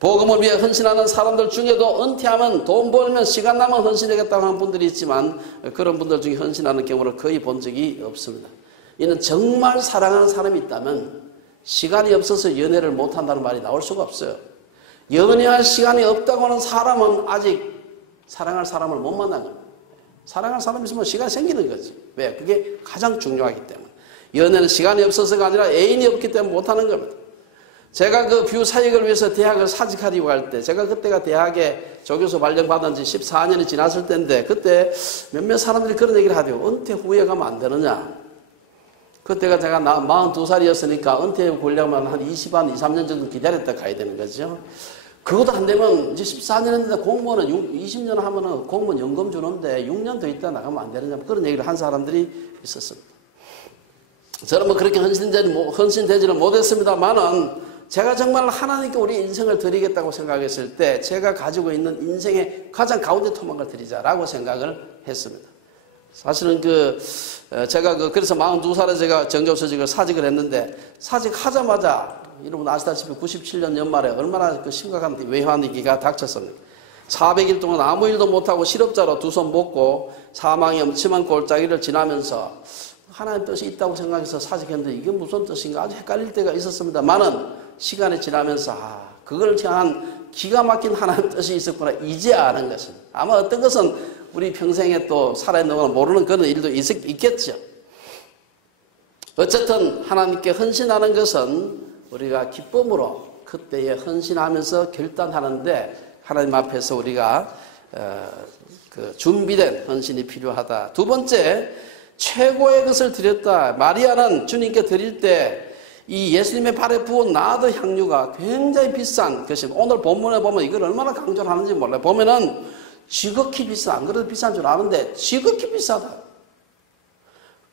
복음을 위해 헌신하는 사람들 중에도 은퇴하면 돈 벌면 시간 나면 헌신하겠다고 하는 분들이 있지만 그런 분들 중에 헌신하는 경우를 거의 본 적이 없습니다. 이는 정말 사랑하는 사람이 있다면 시간이 없어서 연애를 못한다는 말이 나올 수가 없어요. 연애할 시간이 없다고 하는 사람은 아직 사랑할 사람을 못 만난 겁니다. 사랑할 사람이 있으면 시간이 생기는 거지. 왜? 그게 가장 중요하기 때문에. 연애는 시간이 없어서가 아니라 애인이 없기 때문에 못하는 겁니다. 제가 그 뷰 사역을 위해서 대학을 사직하려고 할 때, 제가 그때가 대학에 조교수 발령받은 지 14년이 지났을 때인데, 그때 몇몇 사람들이 그런 얘기를 하대요. 은퇴 후에 가면 안 되느냐. 그때가 제가 42살이었으니까 은퇴 보려면 한 23년 정도 기다렸다 가야 되는 거죠. 그것도 안 되면 이제 14년 했는데 공무원은 20년 하면은 공무원 연금 주는데 6년 더 있다 나가면 안 되느냐. 그런 얘기를 한 사람들이 있었습니다. 저는 뭐 그렇게 헌신되지를 못했습니다만은 제가 정말 하나님께 우리 인생을 드리겠다고 생각했을 때 제가 가지고 있는 인생의 가장 가운데 토막을 드리자라고 생각을 했습니다. 사실은 제가 그래서 42살에 제가 정교수직을 사직을 했는데 사직하자마자 여러분 아시다시피 97년 연말에 얼마나 심각한 외환위기가 닥쳤습니까? 400일 동안 아무 일도 못하고 실업자로 두 손 먹고 사망의 엄침한 골짜기를 지나면서 하나님 뜻이 있다고 생각해서 사직했는데 이게 무슨 뜻인가 아주 헷갈릴 때가 있었습니다만은 시간이 지나면서 그걸 향한 기가 막힌 하나님 뜻이 있었구나 이제 아는 것입니다. 아마 어떤 것은 우리 평생에 또 살아있는 건 모르는 그런 일도 있겠죠. 어쨌든 하나님께 헌신하는 것은 우리가 기쁨으로 그때에 헌신하면서 결단하는데 하나님 앞에서 우리가 준비된 헌신이 필요하다. 두 번째, 최고의 것을 드렸다. 마리아는 주님께 드릴 때 이 예수님의 발에 부은 나드 향유가 굉장히 비싼 것입니다. 오늘 본문에 보면 이걸 얼마나 강조를 하는지 몰라요. 보면은 지극히 비싸. 안 그래도 비싼 줄 아는데 지극히 비싸다.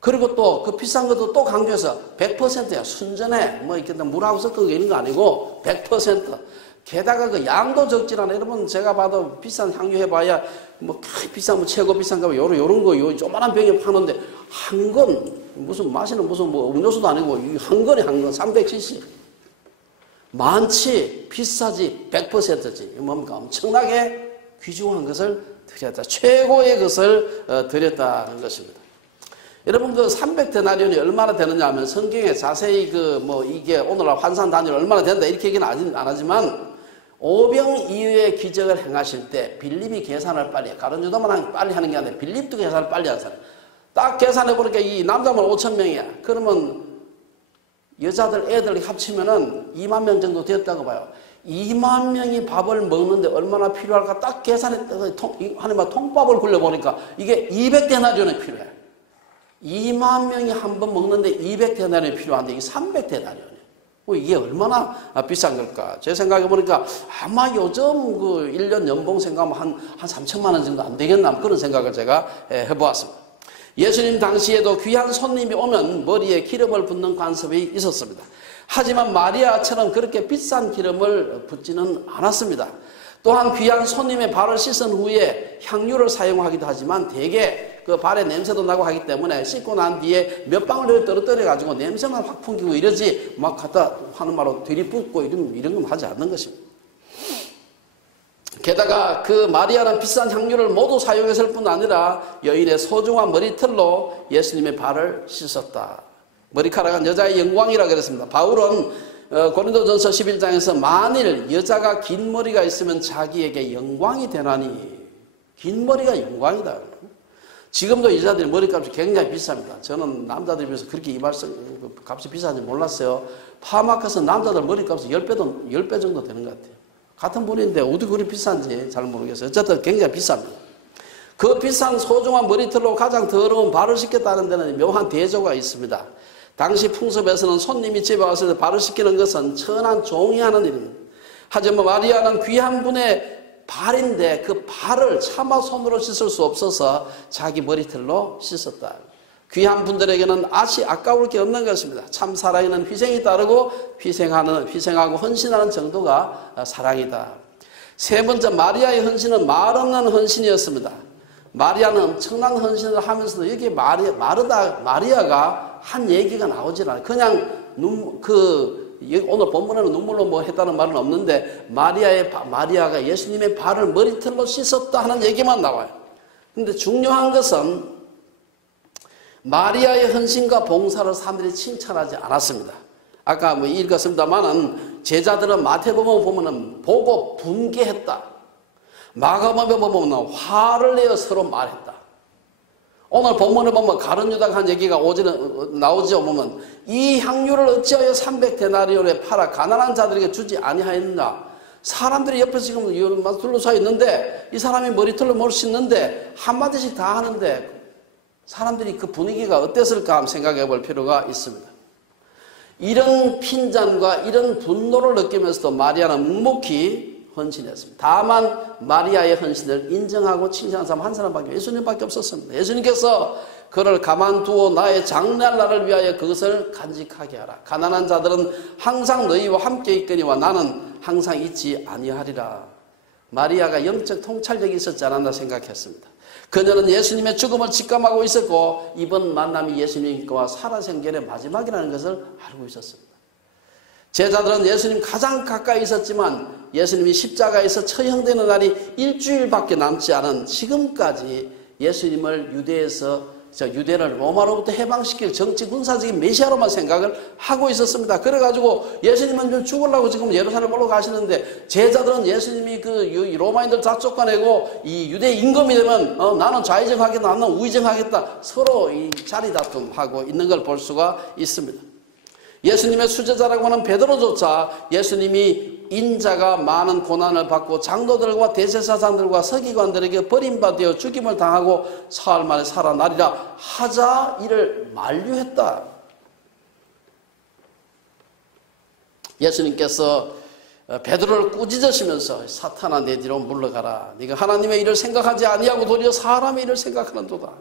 그리고 또 그 비싼 것도 또 강조해서 100%야. 순전해. 뭐 이렇게 물하고 섞은 게 있는 거 아니고 100%. 게다가 그 양도 적질 않아. 여러분 제가 봐도 비싼 향유 해봐야 뭐 비싼 뭐 최고 비싼 거 요런 거 조그만한 병에 파는데 한 건 무슨 마시는 무슨 뭐 음료수도 아니고 한 건에 한 건 300cc. 많지 비싸지 100%지. 뭡니까? 엄청나게 귀중한 것을 드렸다. 최고의 것을 드렸다는 것입니다. 여러분 그 300데나리온이 얼마나 되느냐 하면 성경에 자세히 이게 오늘날 환산 단위로 얼마나 된다 이렇게 얘기는 안 하지만 오병 이후의 기적을 행하실 때 빌립이 계산을 빨리 해. 가룟 유다만 빨리 하는 게 아니라 빌립도 계산을 빨리 하는 사람. 딱 계산해 보니까 이 남자만 5,000명이야. 그러면 여자들 애들 합치면은 2만 명 정도 되었다고 봐요. 2만 명이 밥을 먹는데 얼마나 필요할까 딱 계산했다가 하나님과 통밥을 굴려보니까 이게 200데나리온이 필요해. 2만 명이 한 번 먹는데 200데나리온이 필요한데 이게 300데나리온이에요. 이게 얼마나 비싼 걸까? 제 생각해 보니까 아마 요즘 1년 연봉 생각하면 한 3천만 원 정도 안 되겠나 그런 생각을 제가 해보았습니다. 예수님 당시에도 귀한 손님이 오면 머리에 기름을 붓는 관습이 있었습니다. 하지만 마리아처럼 그렇게 비싼 기름을 붓지는 않았습니다. 또한 귀한 손님의 발을 씻은 후에 향유를 사용하기도 하지만 대개 그 발에 냄새도 나고 하기 때문에 씻고 난 뒤에 몇 방울 떨어뜨려가지고 냄새만 확 풍기고 이러지 막 갖다 하는 말로 들이붓고 이런 건 하지 않는 것입니다. 게다가 그 마리아는 비싼 향유를 모두 사용했을 뿐 아니라 여인의 소중한 머리털로 예수님의 발을 씻었다. 머리카락은 여자의 영광이라 그랬습니다. 바울은 고린도전서 11장에서 만일 여자가 긴 머리가 있으면 자기에게 영광이 되나니 긴 머리가 영광이다. 지금도 여자들이 머리값이 굉장히 비쌉니다. 저는 남자들에 비해서 그렇게 이 말씀 값이 비싼지 몰랐어요. 파마카스 남자들 머리값이 10배 정도 되는 것 같아요. 같은 분인데 어떻게 그리 비싼지 잘 모르겠어요. 어쨌든 굉장히 비쌉니다. 그 비싼 소중한 머리털로 가장 더러운 발을 씻겠다는 데는 묘한 대조가 있습니다. 당시 풍습에서는 손님이 집에 왔을 때 발을 씻기는 것은 천한 종이 하는 일입니다. 하지만 마리아는 귀한 분의 발인데 그 발을 차마 손으로 씻을 수 없어서 자기 머리털로 씻었다. 귀한 분들에게는 아까울 게 없는 것입니다. 참 사랑에는 희생이 따르고 희생하고 헌신하는 정도가 사랑이다. 세 번째, 마리아의 헌신은 말 없는 헌신이었습니다. 마리아는 엄청난 헌신을 하면서도 여기에 마리아가 한 얘기가 나오질 않아요. 그냥 오늘 본문에는 눈물로 뭐 했다는 말은 없는데 마리아가 예수님의 발을 머리털로 씻었다 하는 얘기만 나와요. 근데 중요한 것은 마리아의 헌신과 봉사를 사람들이 칭찬하지 않았습니다. 아까 뭐 읽었습니다만은 제자들은 마태복음 보면은 보고 분개했다. 마가복음에 보면 화를 내어 서로 말했다. 오늘 본문에 보면 가룟 유다가 한 얘기가 나오죠. 보면 이 향유를 어찌하여 300데나리온에 팔아 가난한 자들에게 주지 아니하였느냐. 사람들이 옆에 지금 둘러싸여 있는데 이 사람이 머리털로 뭘 씻는데 한마디씩 다 하는데 사람들이 그 분위기가 어땠을까 한번 생각해 볼 필요가 있습니다. 이런 핀잔과 이런 분노를 느끼면서도 마리아는 묵묵히 헌신했습니다. 다만 마리아의 헌신을 인정하고 칭찬한 사람 한 사람밖에 예수님밖에 없었습니다. 예수님께서 그를 가만두어 나의 장래할 날을 위하여 그것을 간직하게 하라. 가난한 자들은 항상 너희와 함께 있거니와 나는 항상 있지 아니하리라. 마리아가 영적 통찰력이 있었지 않았나 생각했습니다. 그녀는 예수님의 죽음을 직감하고 있었고 이번 만남이 예수님과 살아생전의 마지막이라는 것을 알고 있었습니다. 제자들은 예수님 가장 가까이 있었지만 예수님이 십자가에서 처형되는 날이 일주일밖에 남지 않은 지금까지 예수님을 유대를 로마로부터 해방시킬 정치 군사적인 메시아로만 생각을 하고 있었습니다. 그래가지고 예수님은 죽으려고 지금 예루살렘으로 가시는데 제자들은 예수님이 로마인들 다 쫓아내고 이 유대 임금이 되면 나는 좌의정하겠다, 나는 우의정하겠다 서로 이 자리 다툼하고 있는 걸 볼 수가 있습니다. 예수님의 수제자라고 하는 베드로조차 예수님이 인자가 많은 고난을 받고 장로들과 대제사장들과 서기관들에게 버림받아 죽임을 당하고 사흘 만에 살아나리라 하자 이를 만류했다. 예수님께서 베드로를 꾸짖으시면서 사탄아 내 뒤로 물러가라. 네가 하나님의 일을 생각하지 아니하고 도리어 사람의 일을 생각하는도다.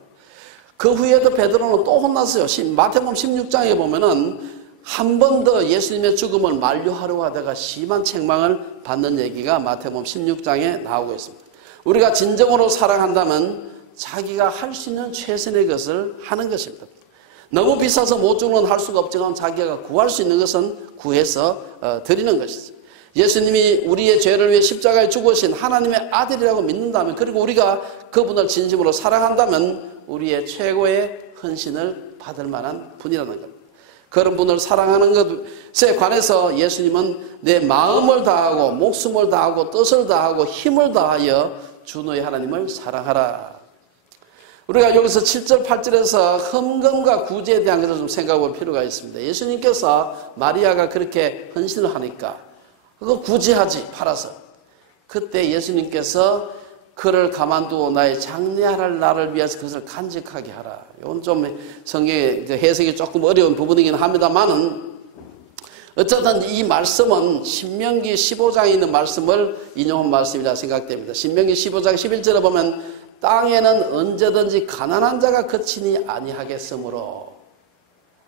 그 후에도 베드로는 또 혼났어요. 마태복음 16장에 보면은 한 번 더 예수님의 죽음을 만류하려고 하다가 심한 책망을 받는 얘기가 마태복음 16장에 나오고 있습니다. 우리가 진정으로 사랑한다면 자기가 할 수 있는 최선의 것을 하는 것입니다. 너무 비싸서 못 주는 건 할 수가 없지만 자기가 구할 수 있는 것은 구해서 드리는 것이죠. 예수님이 우리의 죄를 위해 십자가에 죽으신 하나님의 아들이라고 믿는다면 그리고 우리가 그분을 진심으로 사랑한다면 우리의 최고의 헌신을 받을 만한 분이라는 겁니다. 그런 분을 사랑하는 것에 관해서 예수님은 내 마음을 다하고 목숨을 다하고 뜻을 다하고 힘을 다하여 주 너의 하나님을 사랑하라. 우리가 여기서 7절 8절에서 흠금과 구제에 대한 것을 좀 생각해 볼 필요가 있습니다. 예수님께서 마리아가 그렇게 헌신을 하니까 그거 구제하지 팔아서 그때 예수님께서 그를 가만두어 나의 장래할 날을 위해서 그것을 간직하게 하라. 이건 좀 성경의 해석이 조금 어려운 부분이긴 합니다만은 어쨌든 이 말씀은 신명기 15장에 있는 말씀을 인용한 말씀이라 생각됩니다. 신명기 15장 11절에 보면 땅에는 언제든지 가난한 자가 거치니 아니하겠으므로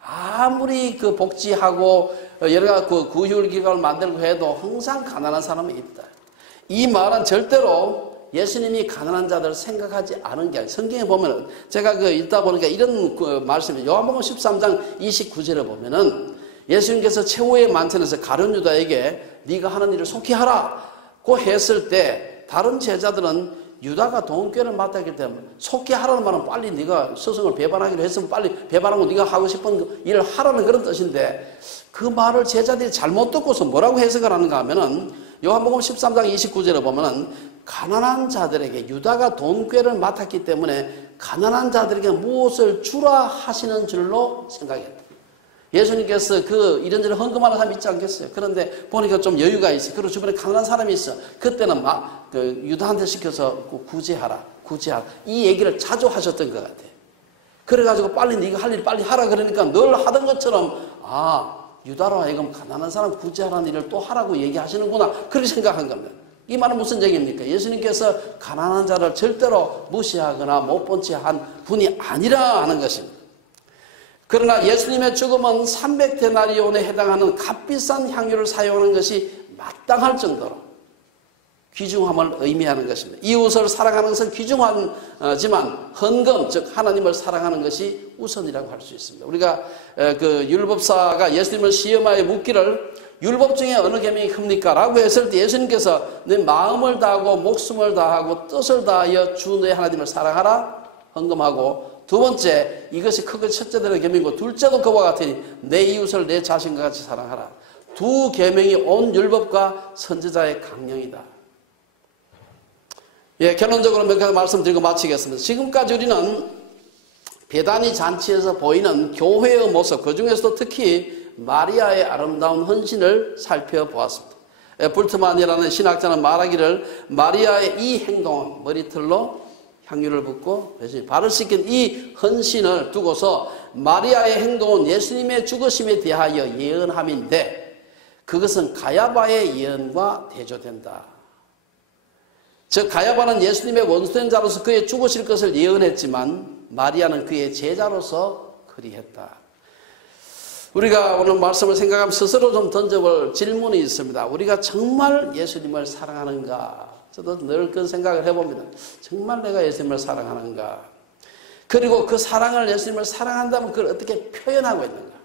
아무리 그 복지하고 여러 가지 그 구휼기관을 만들고 해도 항상 가난한 사람이 있다. 이 말은 절대로 예수님이 가난한 자들을 생각하지 않은 게 아니에요. 성경에 보면 제가 읽다 보니까 이런 말씀이 요한복음 13장 29절에 보면은 예수님께서 최후의 만찬에서 가룟 유다에게 네가 하는 일을 속히 하라고 했을 때 다른 제자들은 유다가 돈꾀를 맡았기 때문에 속히 하라는 말은 빨리 네가 스승을 배반하기로 했으면 빨리 배반하고 네가 하고 싶은 일을 하라는 그런 뜻인데 그 말을 제자들이 잘못 듣고서 뭐라고 해석을 하는가 하면은 요한복음 13장 29절에 보면은 가난한 자들에게 유다가 돈꾀를 맡았기 때문에 가난한 자들에게 무엇을 주라 하시는 줄로 생각했다. 예수님께서 이런저런 헌금하는 사람이 있지 않겠어요? 그런데 보니까 좀 여유가 있어. 그리고 주변에 가난한 사람이 있어. 그때는 유다한테 시켜서 구제하라. 이 얘기를 자주 하셨던 것 같아요. 그래가지고 빨리 네가 할 일 빨리 하라 그러니까 늘 하던 것처럼 유다로 하여금 가난한 사람 구제하라는 일을 또 하라고 얘기하시는구나. 그렇게 생각한 겁니다. 이 말은 무슨 얘기입니까? 예수님께서 가난한 자를 절대로 무시하거나 못 본 채 한 분이 아니라 하는 것입니다. 그러나 예수님의 죽음은 300데나리온에 해당하는 값비싼 향유를 사용하는 것이 마땅할 정도로 귀중함을 의미하는 것입니다. 이웃을 사랑하는 것은 귀중하지만 헌금, 즉 하나님을 사랑하는 것이 우선이라고 할 수 있습니다. 우리가 그 율법사가 예수님을 시험하여 묻기를 율법 중에 어느 계명이 큽니까? 라고 했을 때 예수님께서 내 마음을 다하고 목숨을 다하고 뜻을 다하여 주 내 하나님을 사랑하라 헌금하고, 두 번째 이것이 크고 첫째되는 계명이고 둘째도 그와 같으니 내 이웃을 내 자신과 같이 사랑하라. 두 계명이 온 율법과 선지자의 강령이다. 예, 결론적으로 몇 가지 말씀드리고 마치겠습니다. 지금까지 우리는 베다니 잔치에서 보이는 교회의 모습, 그 중에서도 특히 마리아의 아름다운 헌신을 살펴보았습니다. 불트만이라는 신학자는 말하기를 마리아의 이 행동은 머리털로 향유를 붓고 발을 씻긴 이 헌신을 두고서 마리아의 행동은 예수님의 죽으심에 대하여 예언함인데 그것은 가야바의 예언과 대조된다. 즉 가야바는 예수님의 원수된 자로서 그의 죽으실 것을 예언했지만 마리아는 그의 제자로서 그리했다. 우리가 오늘 말씀을 생각하면 스스로 좀 던져볼 질문이 있습니다. 우리가 정말 예수님을 사랑하는가? 저도 늘 그런 생각을 해봅니다. 정말 내가 예수님을 사랑하는가? 그리고 그 사랑을, 예수님을 사랑한다면 그걸 어떻게 표현하고 있는가?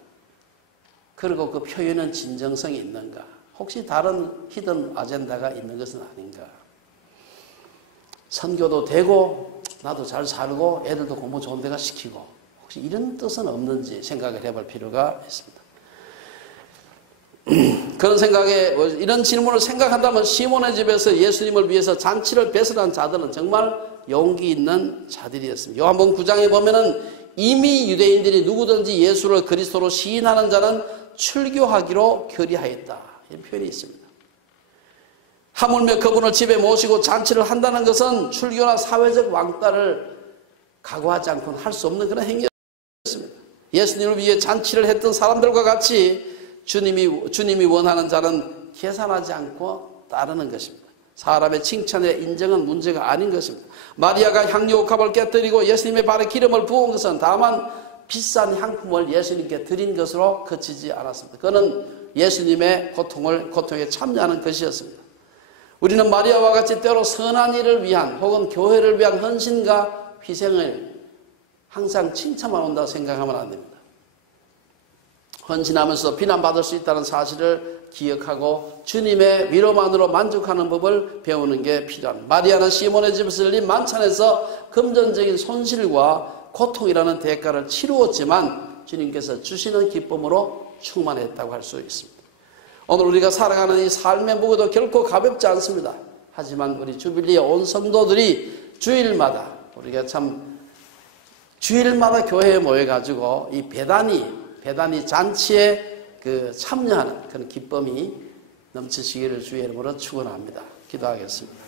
그리고 그 표현은 진정성이 있는가? 혹시 다른 히든 아젠다가 있는 것은 아닌가? 선교도 되고 나도 잘 살고 애들도 공부 좋은 데가 시키고 혹시 이런 뜻은 없는지 생각을 해볼 필요가 있습니다. 그런 생각에 이런 질문을 생각한다면 시몬의 집에서 예수님을 위해서 잔치를 배설한 자들은 정말 용기 있는 자들이었습니다. 요한복음 9장에 보면은 이미 유대인들이 누구든지 예수를 그리스도로 시인하는 자는 출교하기로 결의하였다. 이런 표현이 있습니다. 하물며 그분을 집에 모시고 잔치를 한다는 것은 출교나 사회적 왕따를 각오하지 않고는 할 수 없는 그런 행위였습니다. 예수님을 위해 잔치를 했던 사람들과 같이 주님이 원하는 자는 계산하지 않고 따르는 것입니다. 사람의 칭찬에 인정은 문제가 아닌 것입니다. 마리아가 향유 옥합을 깨뜨리고 예수님의 발에 기름을 부은 것은 다만 비싼 향품을 예수님께 드린 것으로 그치지 않았습니다. 그는 예수님의 고통에 참여하는 것이었습니다. 우리는 마리아와 같이 때로 선한 일을 위한 혹은 교회를 위한 헌신과 희생을 항상 칭찬만 온다고 생각하면 안 됩니다. 헌신하면서 비난받을 수 있다는 사실을 기억하고 주님의 위로만으로 만족하는 법을 배우는 게 필요합니다. 마리아는 시몬의 집에서 열린 만찬에서 금전적인 손실과 고통이라는 대가를 치루었지만 주님께서 주시는 기쁨으로 충만했다고 할 수 있습니다. 오늘 우리가 살아가는 이 삶의 무게도 결코 가볍지 않습니다. 하지만 우리 주빌리의 온 성도들이 주일마다 우리가 참 주일마다 교회에 모여가지고 이 배단이 잔치에 참여하는 그런 기쁨이 넘치시기를 주의 이름으로 축원합니다. 기도하겠습니다.